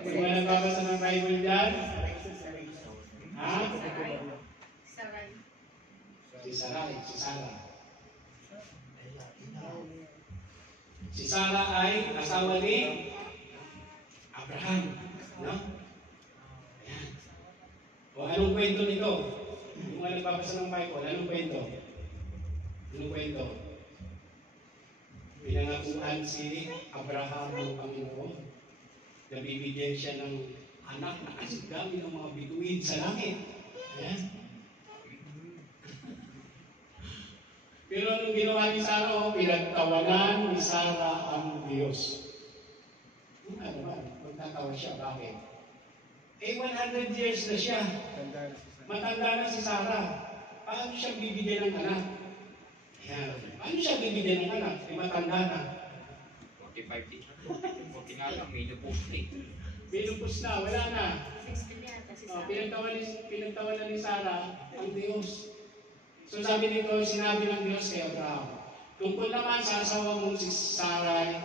Yung mga nagbabasa ng Bible dyan? Ha? Saray. Si Sarai, si Sarah. Si Sarah ay asawa ni Abraham. No? Ayan. Anong kwento nito? Yung mga nagbabasa ng Bible, anong kwento? Anong kwento? Pinangakuan si Abraham ng Panginoon. Nabibigyan siya ng anak na kasigami ng mga bituin sa langit. Ayan. Pero anong ginawa ni Sarah? Pinagtawanan ni Sarah ang Diyos. Ano naman? Magtatawa siya. Bakit? 100 years na siya. Matanda na si Sarah. Paano siya bibigyan ng anak? Ayan. Paano siya bibigyan ng anak? Matanda na. 45. 40 nga lang, may napost eh. Pinupos na. Wala na. 60 yata si Saray. Pinagtawanan ni Sarah ang Diyos. So sabi nito, sinabi ng Diyos kay Abraham, tungkol naman sa asawa mong si Sarai,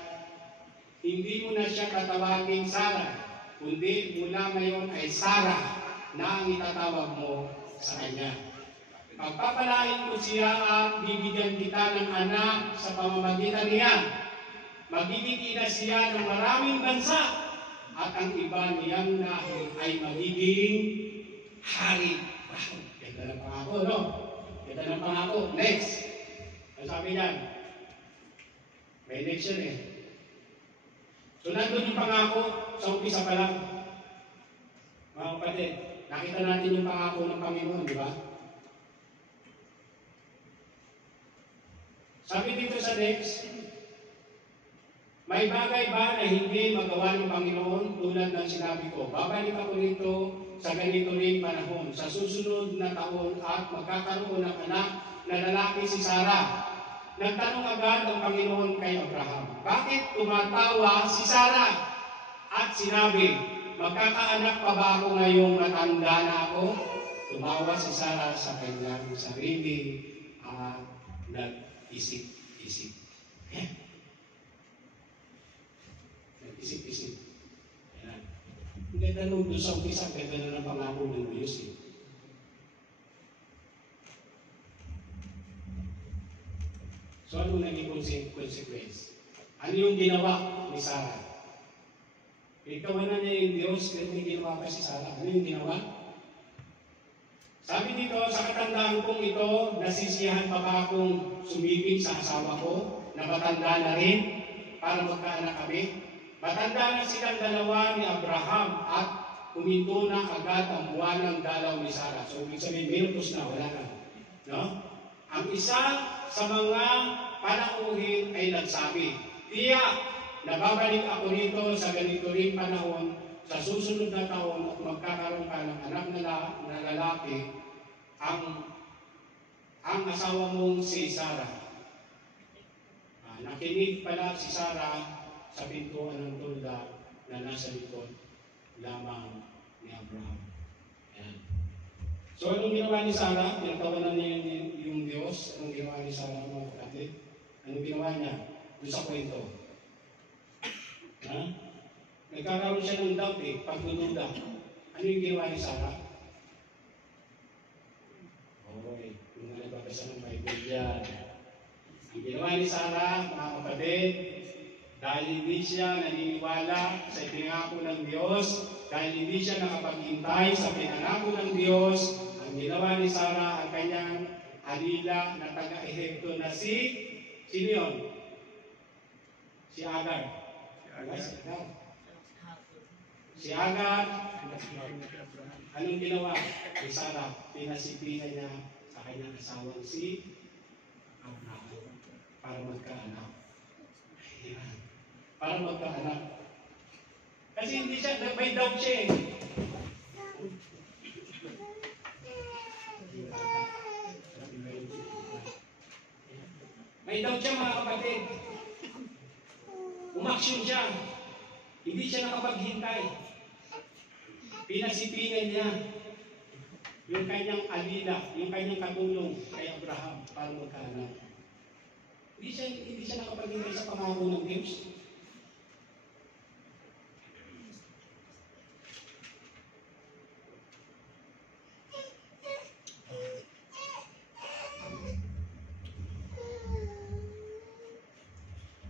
hindi mo na siya tatawagin Sarah, kundi mula ngayon ay Sarah na ang itatawag mo sa kanya. Pagpapalain ko siya at bibigyan kita ng anak sa pamamagitan niya. Magiging ina siya ng maraming bansa at ang iba niyang lahi ay magiging hari. Wow, ganda ng pangako, no? Ganda ng pangako. Next. Ang sabi niyan, may next yun eh. So nandun yung pangako sa umpisa pa lang. Mga kapatid, nakita natin yung pangako ng Panginoon, di ba? Sabi dito sa next, may bagay ba na hindi magawa ng Panginoon tulad ng sinabi ko? Babalik ako nito sa ganito ring panahon. Sa susunod na taon at magkakaroon ng anak na lalaki si Sarah. Nagtanong agad ang Panginoon kay Abraham, bakit tumatawa si Sarah? At sinabi, magkakaanak pa ba ako ngayong matanda na ako? Tumawa si Sarah sa kanyang sarili at nag-isip-isip. Nag-isip-isip. Ayan. Ang ganda nung doon sa umpisa, ang ganda na ng pangako ng Diyos. So ano naging consequence? Ano yung ginawa ni Sarah? Ikawanan niya yung Diyos, pero may ginawa pa si Sarah. Ano yung ginawa? Sabi dito, sa katandaan kong ito, nasisiyahan pa ba akong sumibig sa asawa ko, na matanda na rin, para magkaanak kami? Matanda na silang dalawa ni Abraham at huminto na agad ang buwan ng dalaw ni Sarah. So, ibig sabihin, minutos na, wala na. No? Ang isa sa mga panauhin ay nagsabi, tiyak, nababalik ako rito sa ganito ring panahon, sa susunod na taon at magkakaroon ka ng anak na lalaki, ang asawa mong si Sarah. Nakinig pala si Sarah sa pintuan ng tulda na nasa likod lamang ni Abraham. Ayan. So, anong ginawa ni Sarah? Pinagtawanan niya yung Diyos. Anong ginawa ni Sarah, mga kapatid? Anong ginawa niya? Doon sa kwento. Ha? Nagkakaroon siya ng doubt pagdududa. Ano yung ginawa ni Sarah? Okay, kung nagbabasa ng Bible dyan. Ang ginawa ni Sarah, mga kapatid, dahil hindi siya naniniwala sa pinangako ng Diyos, dahil hindi siya nakapaghintay sa pinangako ng Diyos, ang ginawa ni Sarah ang kanyang alila na taga-Ehipto na sino yun? Si Agar. Si Agar, anong ginawa ni Sarah? Pinasipihan niya sa kanyang asawang si Abraham para magkaanak. Ayan. Para magkaanak. Kasi hindi siya, may doubt siya eh. May doubt siya, mga kapatid. Umaksyon siya. Hindi siya nakapaghintay. Pinasipigan niya yung kanyang alila, yung kanyang katulong kay Abraham para magkaanak. Hindi siya nakapaghintay sa pangako ng Diyos.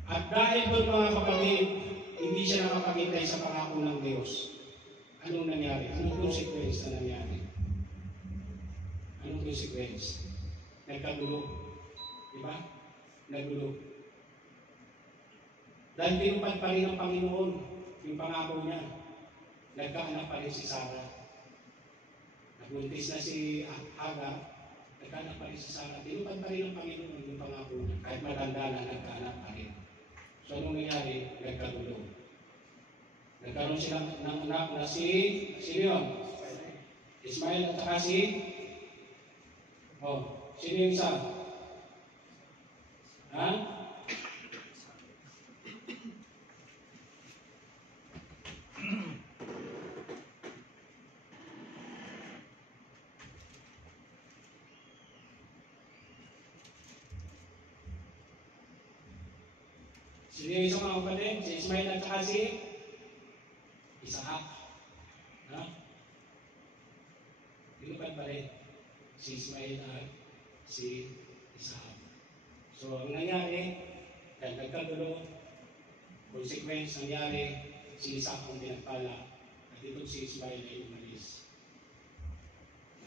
At dahil doon, mga kapatid, hindi siya nakapaghintay sa pangako ng Diyos. Anong nangyari? Anong consequence na nangyari? Anong consequence? Nagkagulo. Di ba? Naggulo. Dahil tinupad pa rin ng Panginoon yung pangako niya. Nagkaanak pa rin si Sarah. Nagbuntis na si Hagar. Nagkaanak pa rin si Sarah. Tinupad pa rin ng Panginoon yung pangako niya. Kahit matanda na, nagkaanak pa rin. So, anong nangyari? Nagkagulo. Nagkaroon sila ng anak na sino yun? Ismael at saka sino yung isa? Ha? Sino yung isa, mga kapatid? Si Ismael at saka si Isaac. Ha? Tinupad pa rin si Ismael at si Isaac. So, ang nangyari, dahil nagkagulo, consequence nangyari, si Isaac ang pinagpala at itong si Ismael ay umalis.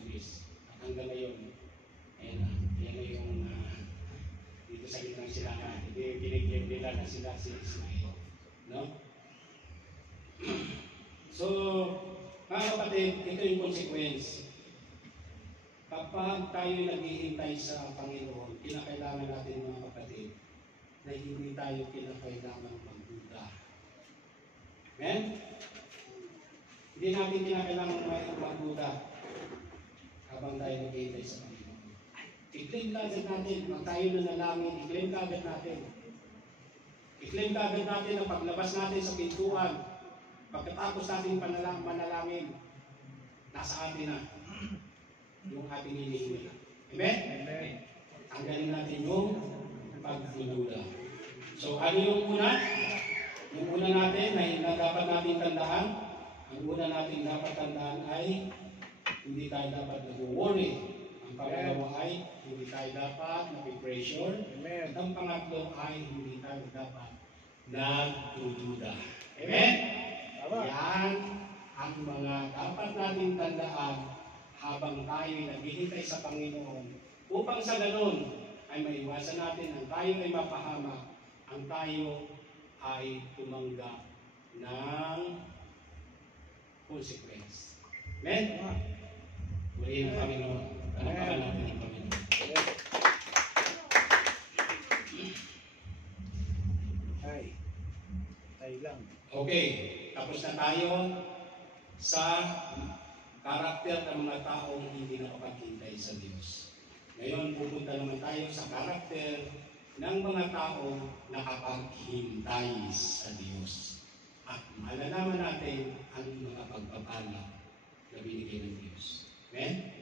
At hanggang ngayon, yan na yung dito sa gitnang silangan. Hindi binigyan nila na sila si Ismael. No? So, mga kapatid, ito yung consequence. Kapag tayo naghihintay sa Panginoon, kinakailangan natin, mga kapatid, na hindi tayo kinakailangan magduda. Amen? Hindi natin kinakailangan magduda habang tayo nag-iintay sa Panginoon. I-claim kagad natin, pag tayo nanalangin, i-claim kagad natin. I-claim kagad natin na paglabas natin sa pintuan, pagkatapos natin manalangin, nasa atin na yung ating hinihingi. Amen? Amen. Tanggalin natin yung pagdududa. So, ano yung una? Yung una natin na dapat natin tandaan, ang una natin dapat tandaan ay hindi tayo dapat nag-worry. Ang pangalawa ay hindi tayo dapat nag-pressure. Amen. At ang pangatlo ay hindi tayo dapat nagdududa. Amen? Tama. Yan ang mga dapat natin tandaan habang tayo naghihintay sa Panginoon upang sa ganun ay maiwasan natin ang tayo ay mapahamak, ang tayo ay tumanggap ng consequence. Amen? Muli ng Panginoon. Panapakan natin ng Panginoon. Ay. Ay lang. Okay, tapos na tayo sa karakter ng mga taong hindi nakapaghintay sa Diyos. Ngayon, pupunta naman tayo sa karakter ng mga taong nakapaghintay sa Diyos. At malalaman natin ang mga pagpapala na binigay ng Diyos. Amen?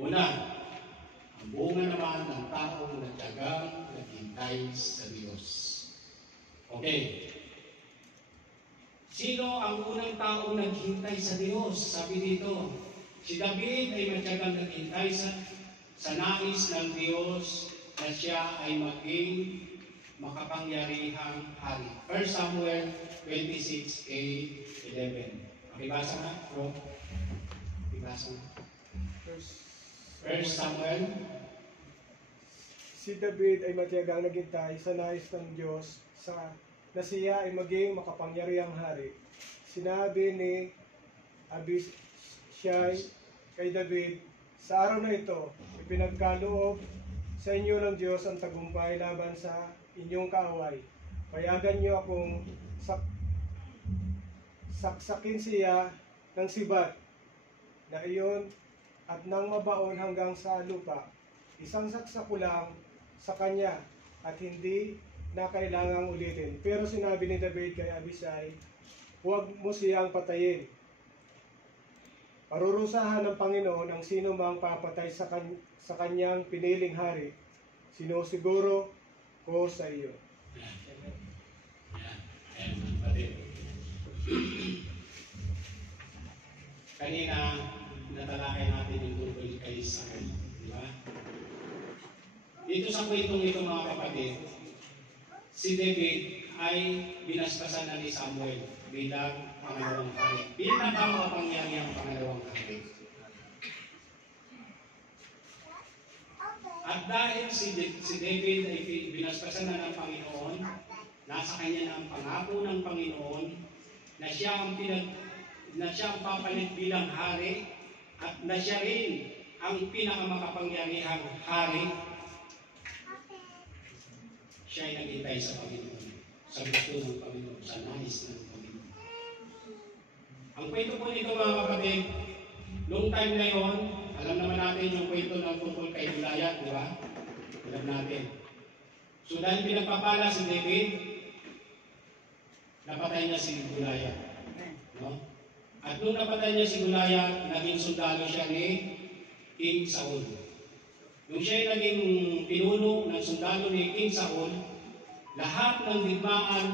Una, ang bunga naman ng taong nagtagang naghintay sa Diyos. Okay. Sino ang unang taong naghintay sa Diyos? Sabi dito, si David ay matyagang naghintay sa nais ng Diyos na siya ay maging makapangyarihang hari. 1 Samuel 26:8-11. Pakibasa nga, bro. Pakibasa nga. 1 Samuel. Si David ay matiyagang naghintay sa nais ng Diyos na siya ay maging makapangyarihang hari. Sinabi ni Abishai kay David, sa araw na ito, ipinagkaloob sa inyo ng Diyos ang tagumpay laban sa inyong kaaway. Payagan niyo akong saksakin siya ng sibat na iyon at nang mabaon hanggang sa lupa. Isang saksak ko lang sa kanya at hindi na kailangang ulitin. Pero sinabi ni David kay Abishai, huwag mo siyang patayin. Parurusahan ng Panginoon ang sino mang papatay sa kanyang piniling hari. Sinusiguro ko sa iyo. Kanina, natalakay natin yung tungkol kay Saul. Di ba? Dito sa kwentong ito mga kapatid, si David ay binasbasan na ni Samuel bilang pangalawang hari. Bilang ang makapangyarihang pangalawang hari. At dahil si David ay binasbasan na ng Panginoon, nasa kanya na ang pangako ng Panginoon na siya ang papalit bilang hari at na siya rin ang pinakamakapangyarihang hari. Siya ay naghintay sa Panginoon, sa gusto ng Panginoon, sa nais ng Panginoon. Ang kwento po nito mga kapatid, noong time na yon, alam naman natin yung kwento ng tungkol kay Goliath, di ba? Alam natin. So dahil pinagpapala si David, napatay niya si Goliath. No? At nung napatay niya si Goliath, naging sundalo siya ni King Saul. Nung siya ay naging pinuno ng sundalo ni King Saul, lahat ng digmaan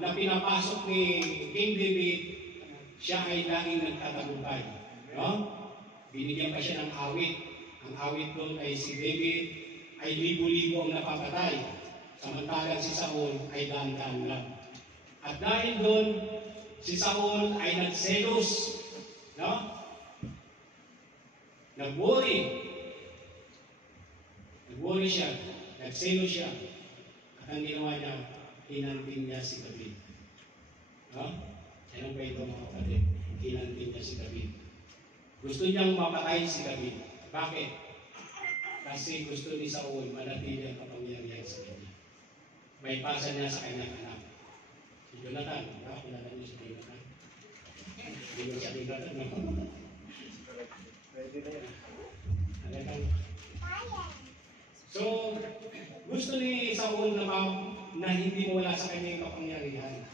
na pinapasok ni King David, siya ay laging nagtatagumpay. No? Binigyan pa siya ng awit. Ang awit doon ay si David ay libo-libo ang napapatay. Samantalang si Saul ay daan-daan lang. At dahil doon, si Saul ay nagselos. No? Nag-worry. Nag-worry siya. Nagselos siya. At ang ginawa niya, hinantin niya si David. No? Yan ang kwento mga kapatid. Hinantin niya si David. Gusto niyang mapatay si David. Bakit? Kasi gusto ni Saul manatili ang kapangyarihan sa kanya. May pasa niya sa kanyang anak. Si Jonathan, kilala niyo si Jonathan? Hindi ko sabihin natin, no? Pwede na yan. Talagang. So, gusto ni Saul na hindi mawala sa kanya yung kapangyarihan.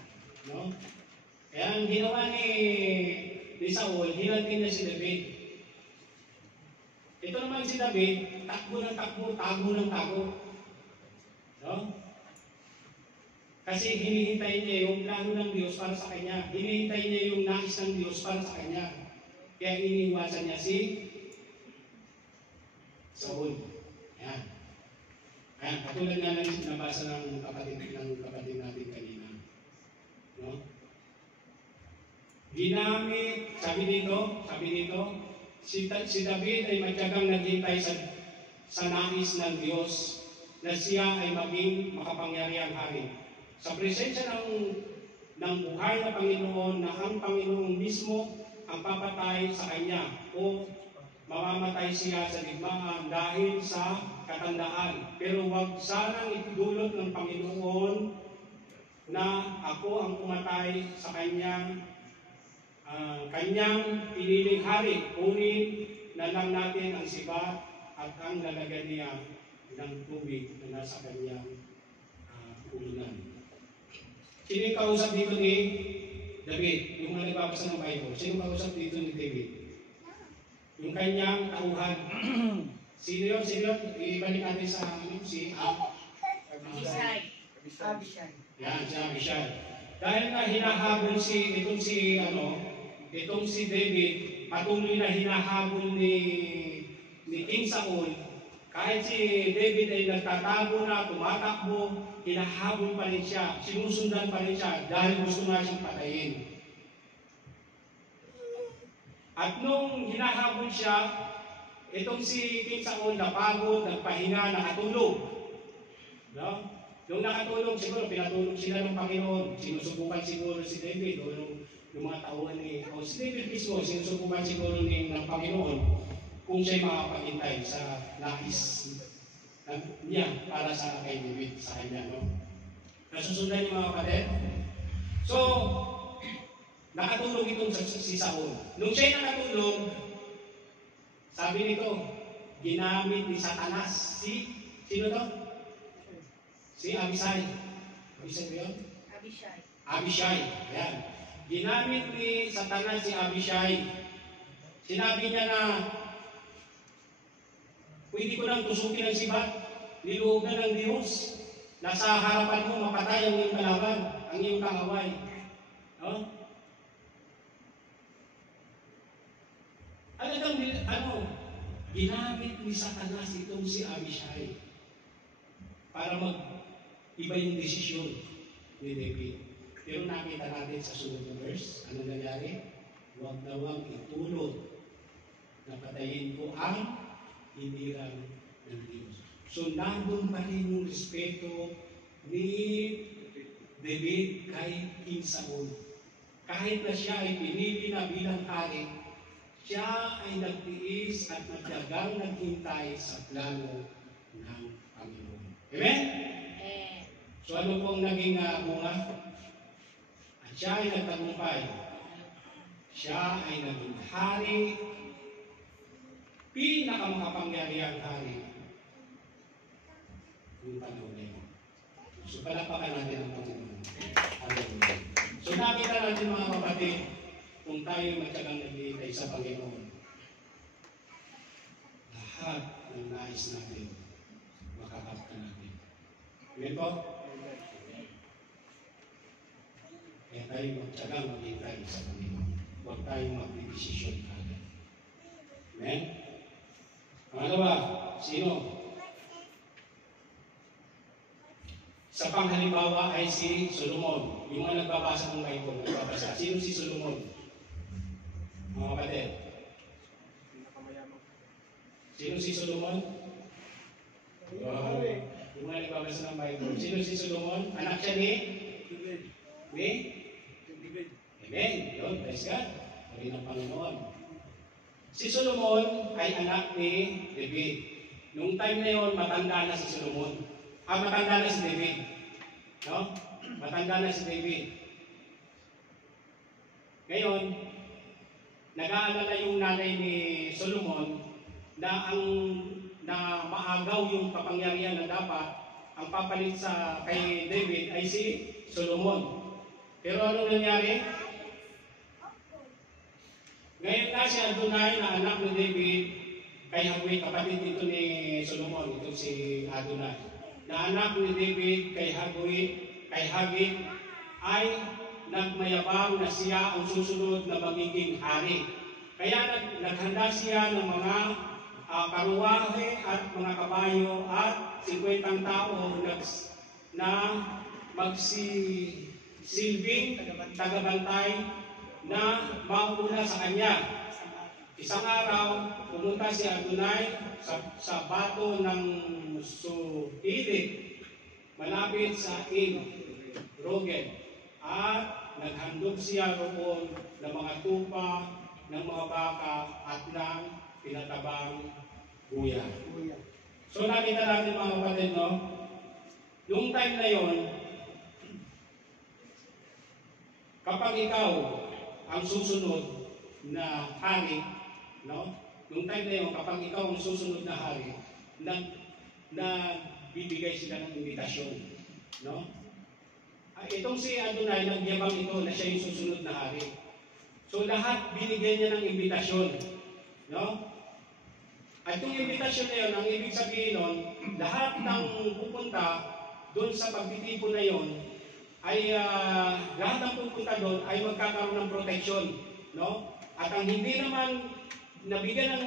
No? Kaya ang ginawa ni Saul, hinantin niya si David. Ito naman si David, takbo ng takbo, tago ng tago. No? Kasi hinihintay niya yung plano ng Diyos para sa kanya. Hinihintay niya yung nais ng Diyos para sa kanya. Kaya iniiwasan niya si Saul. Yan. Ayan, katulad nga lang nabasa ng kapatid natin kanina. No? Ginamit, sabi dito, si David ay matyagang naghintay sa nais ng Diyos na siya ay maging makapangyarihang hari. Sa presensya ng buhay na Panginoon, na ang Panginoon mismo ang papatay sa kanya o mamamatay siya sa digmaan dahil sa katandaan. Pero wag sanang itudulot ng Panginoon na ako ang pumatay sa kanyang piniling hari. Kunin na lang natin ang sibat at ang lalagyan niya ng tubig na nasa kanyang ulunan. Sino yung kausap dito ni David? Yung mga nagbabasa ng Bible. Sino kausap dito ni David? Yung kanyang tauhan. Sino yun? Ibalik natin sa si Abishai. Yan, si Abishai. Dahil nga hinahabol itong si David, patuloy na hinahabol ni King Saul. Kahit si David ay nagtatago na, tumatakbo, hinahabol pa rin siya, sinusundan pa rin siya dahil gusto nga siyang patayin. At nung hinahabol siya, itong si King Saul napagod, nagpahinga, nakatulog. No? Nung nakatulog, siguro pinatulog sila ng Panginoon. Sinusubukan siguro si David o yung mga tauhan o si David mismo, sinusubukan siguro ng Panginoon kung siya'y makapagintay sa nais niya para sa kay David, sa kanya. No? Nasusundan niyo mga kapatid? So, nakatulog itong si Saul. Nung siya'y nakatulog, sabi nito, ginamit ni Satanas sino to? Si Abishai. Abishai ba yun? Abishai. Ayan. Ginamit ni Satanas si Abishai. Sinabi niya na, pwede ko nang tusukin ang sibat, niloob na ng Diyos. Nasa harapan mo, mapatay ang iyong kalaban, ang iyong kaaway. No? Ginamit ni Satanas itong si Abishai para mag-iba yung desisyon ni David. Pero nakita natin sa sunod na verse, ano nangyari? Huwag na huwag itulot na patayin ko ang hinirang ng Diyos. So, nandun pa rin yung respeto ni David kay King Saul. Kahit na siya ay pinili na bilang hari, siya ay nagtiis at nagdagang naghintay sa plano ng Panginoon. Amen? So, ano pong naging bunga? At siya ay nagtagumpay. Siya ay naging hari, pinakamakapangyarihang hari yung panahon na yun. So, palapakan natin ang Panginoon. Hallelujah. So, nakita natin mga kapatid, kung tayo matyagang naghihintay sa Panginoon, lahat ng nais natin, makakapta natin. Amen po? Kaya tayo matyagang maghihintay sa Panginoon. Huwag tayong magdidesisyon agad. Amen? Pangalawa, sino? Sa panghalimbawa ay si Solomon. Yung mga nagbabasa ng Bible, nagbabasa. Sino si Solomon? Mga kapatid. Sino si Solomon? Wow. Yung mga nagbabasa ng Bible. Sino si Solomon? Anak siya ni? Amen. Yun, praise God. Pari ng Panginoon. Si Solomon ay anak ni David. Nung time na yun, matanda na si Solomon. Matanda na si David. No? Matanda na si David. Ngayon, nag-aalala yung nanay ni Solomon na maagaw yung kapangyarihan na dapat ang papalit kay David ay si Solomon. Pero ano nangyari? Ngayon na si Adonai na anak ni David, kay Hagwit, kapatid dito ni Solomon, ito si Adonai. Na anak ni David kay Hagit ay nagmayabang na siya ang susunod na magiging hari. Kaya naghanda siya ng mga karuwahe at mga kabayo at 50 tao na magsisilbing tagabantay na mauna sa kanya. Isang araw, pumunta si Adonai sa bato ng Suhilit, malapit sa Rogen, at naghandog siya roon ng mga tupa, ng mga baka, at ng pinatabang buya. So nakita natin mga kapatid, no? Noong time na yon, kapag ikaw ang susunod na hari, no? Noong time na yon, kapag ikaw ang susunod na hari, bibigay sila ng imbitasyon, no? Itong si Adonai, nagyabang ito na siya yung susunod na hari. So lahat binigyan niya ng imbitasyon, no? At yung imbitasyon na yun, ang ibig sabihin nun, lahat ng pupunta doon sa pagtitipon na yun, ay lahat ng pupunta doon ay magkakaroon ng protection, no? At ang hindi naman nabigyan ng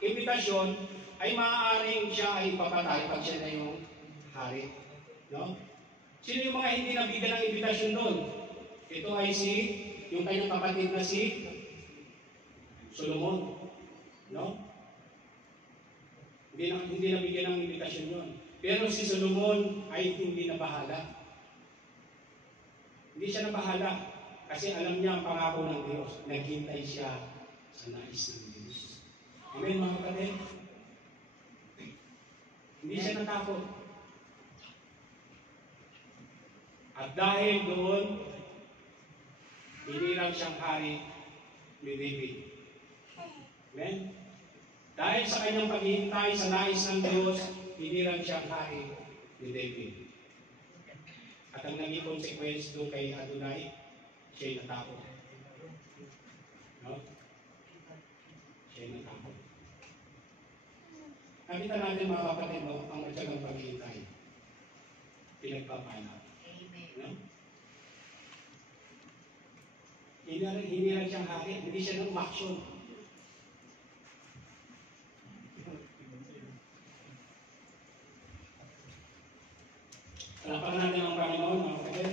imbitasyon, ay maaaring siya ay papatay pag siya na yung hari, no? Sino yung mga hindi nabigyan ng imbitasyon doon? Ito ay yung kanyang kapatid na si Solomon, no? Hindi nabigyan ng imbitasyon yun. Pero si Solomon ay hindi nabahala. Hindi siya nabahala kasi alam niya ang pangako ng Diyos. Naghintay siya sa nais ng Diyos. Amen, mga kapatid? Hindi siya natakot. At dahil doon, hinirang siyang hari ni David. Amen? Dahil sa kanyang paghihintay sa nais ng Diyos, hinirang siyang hari ni David. At ang naging consequence doon kay Adonai, siya'y natakot. No? Siya'y natakot. Nakita natin mga kapatid, no, ang matyagang paghihintay. Pinagpapala. No? Hinirang siyang hari, hindi siya nang umaksyon. Palapakan natin ang Panginoon, mga kapatid.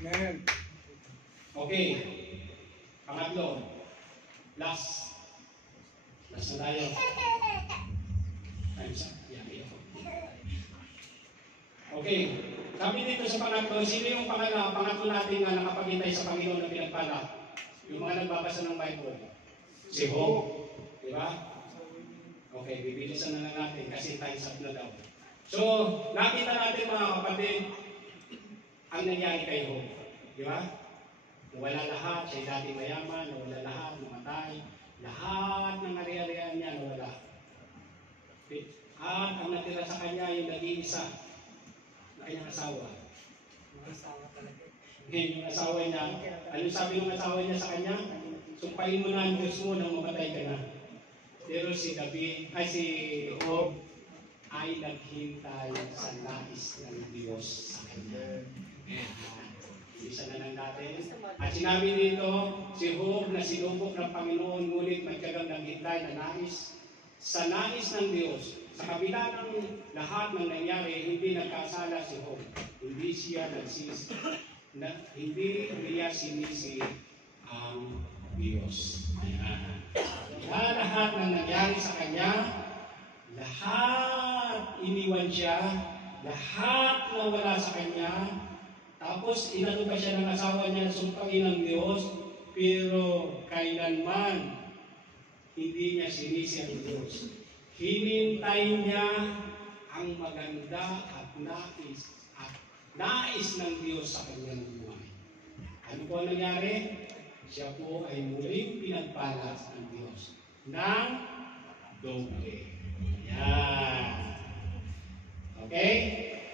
Amen. Okay. Pangatlo. Last na tayo. Time's up. Okay. Sabi dito sa pangatlo, sino yung pangatlo natin na nakapagintay sa Panginoon na pinagpala? Yung mga nagbabasa ng Bible. Si Job. Di ba? Okay, bibilisan na lang natin kasi time's up na daw. So, nakita natin mga kapatid, ang nangyari kay Job. Di ba? Nawala lahat, siya dati mayaman, nawala lahat, namatay. Lahat ng ari-arian niya nawala. At ang natira sa kanya yung nag-iisa na kanyang asawa. Ngayon, yung asawa niya, ano sabi ng asawa niya sa kanya? Sumpahin mo na ang Diyos mo nang mamatay ka na. Pero si Job ay naghintay sa nais ng Diyos sa kanya. Isa na lang natin. At sinabi dito, si Job na sinubok ng Panginoon, ngunit magkagang naghintay na nais sa nais ng Diyos. Sa kabila ng lahat ng nangyari, hindi nagkasala si Job. Hindi niya sinisi ang Diyos. Lahat ng nangyari sa kanya, lahat iniwan siya, lahat nawala sa kanya, tapos inano pa siya ng asawa niya, sumpain ng Diyos, pero kailanman hindi niya sinisi ang Diyos. Hinintay niya ang maganda at nais ng Diyos sa kanyang buhay. Ano po ang nangyari? Siya po ay muling pinagpala ng Diyos ng doble. Yan. Okay?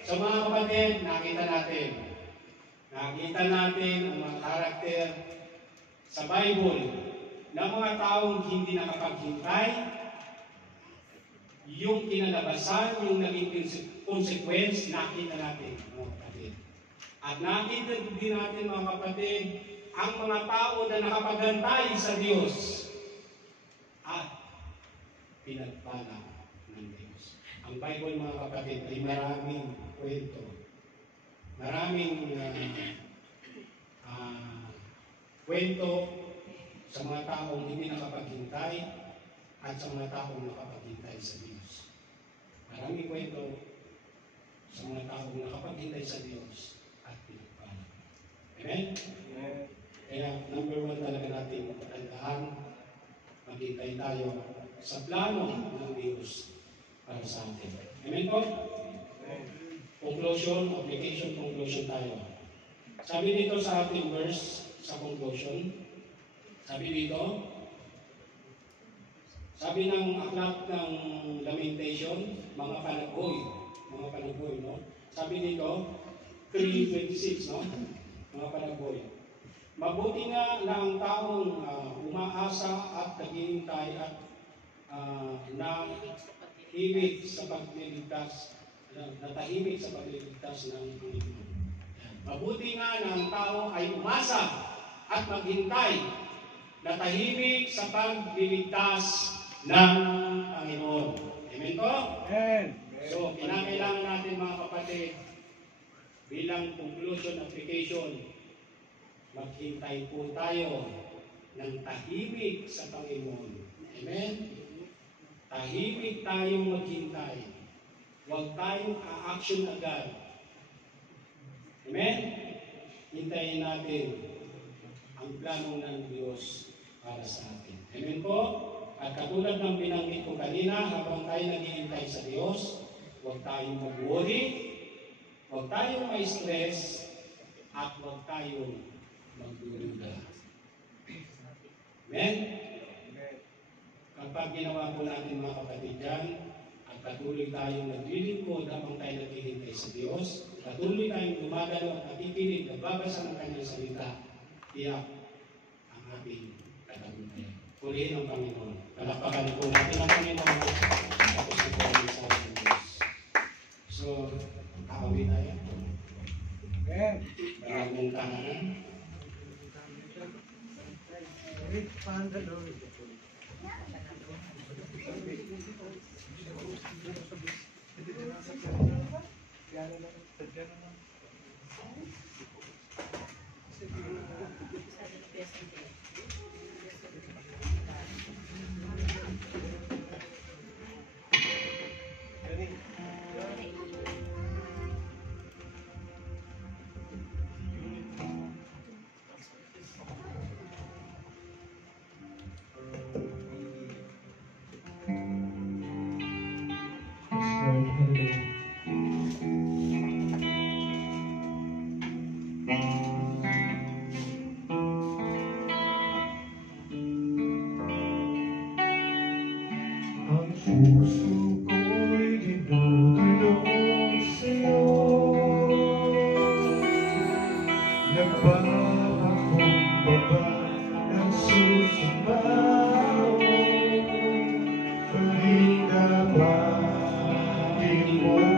So mga kapatid, nakita natin ang mga karakter sa Bible ng mga taong hindi nakapaghintay, yung kinalabasan, yung naging consequence, nakita natin mga kapatid. At nakita din natin mga kapatid, ang mga tao na nakapaghantay sa Diyos at pinagpala ng Diyos. Ang Bible mga kapatid ay maraming kwento. Maraming kwento sa mga taong hindi nakapaghintay at sa mga taong nakapaghintay sa Diyos. Maraming kwento sa mga taong nakapaghintay sa Diyos at pinagpala. Amen? Kaya number 1 talaga natin tandaan, maghintay tayo sa plano ng Diyos para sa atin. Amen po? Conclusion tayo. Sabi dito sa ating verse, sa conclusion, sabi ng aklat ng Lamentation, mga panaghoy, no? Sabi dito, 3:26, no? Mga panaghoy. Mabuti nga na ang taong umaasa at naghihintay at natahimik sa pagliligtas ng Panginoon. Mabuti nga na ang tao ay umasa at maghintay, natahimik sa pagliligtas ng Panginoon. Amen po? Amen. So, kinakailangan natin mga kapatid, bilang conclusion application, maghintay po tayo ng tahimik sa Panginoon. Amen? Tahimik tayong maghintay. Huwag tayong a-action agad. Amen? Hintayin natin ang plano ng Diyos para sa atin. Amen po? At katulad ng binanggit ko kanina, habang tayo naghihintay sa Diyos, huwag tayong mag-worry, huwag tayong ma-stress, at huwag tayong magduruda. Amen? Kapag ginawa po natin mga kapatid dyan, at patuloy tayong naglilingkod habang tayo naghihintay sa Diyos, patuloy tayong gumagalaw at nakikinig, nagbabasa ng Kanyang salita, tiyak ang ating katagumpayan. Purihin ang Panginoon. Palakpakan po natin ang Panginoon. Tapos ito ang isa ng Diyos. So, kakawin tayo. Amen. Maraming tahanan. Wait, find the Lord. Ang puso ko'y dinudulog sa'yo. Nagpapakumbaba ng susubaw. Palinda ba di mo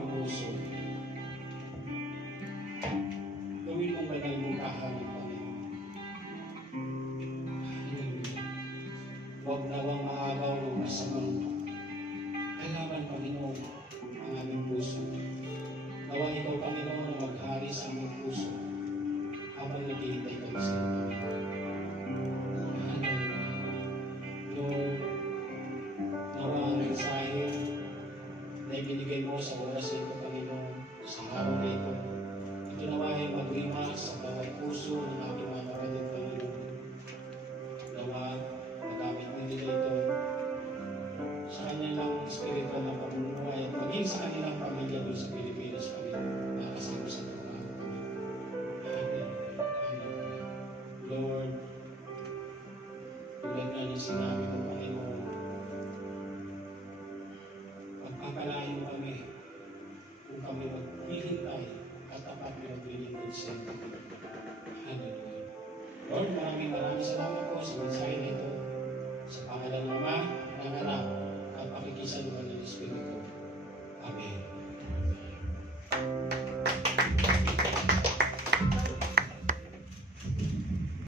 aming puso. Gawin mong banal mong tahanan, Panginoon. Hallelujah. Huwag nawang maabaw ng masamang kalaban, Panginoon, ang aming puso. Nawa ikaw, Panginoon, na maghari sa aming puso habang naghihintay kami sa iyo. Hallelujah. Lord, nawa ang mensahe na ibinigay mo sa oras na ito, Panginoon, sa araw na ito. Ito nawa ay magrima sa bawat puso ng ating mga kapatid, Panginoon. Nawa, magamit mo nila ito sa kanilang spiritual na pamumuhay at maging sa kanilang pamilya doon sa Pilipinas, Panginoon, nakasama sa trabaho, Panginoon. Hallelujah. Hallelujah. Lord, tulad nga ng sinabi mo, Panginoon, pagpapalain mo kami kung kami maghihintay at tapat na maglilingkod sa iyo. Hallelujah. Lord, maraming salamat po sa mensahe na ito. Sa pangalan ng Ama, ng Anak, at pakikisan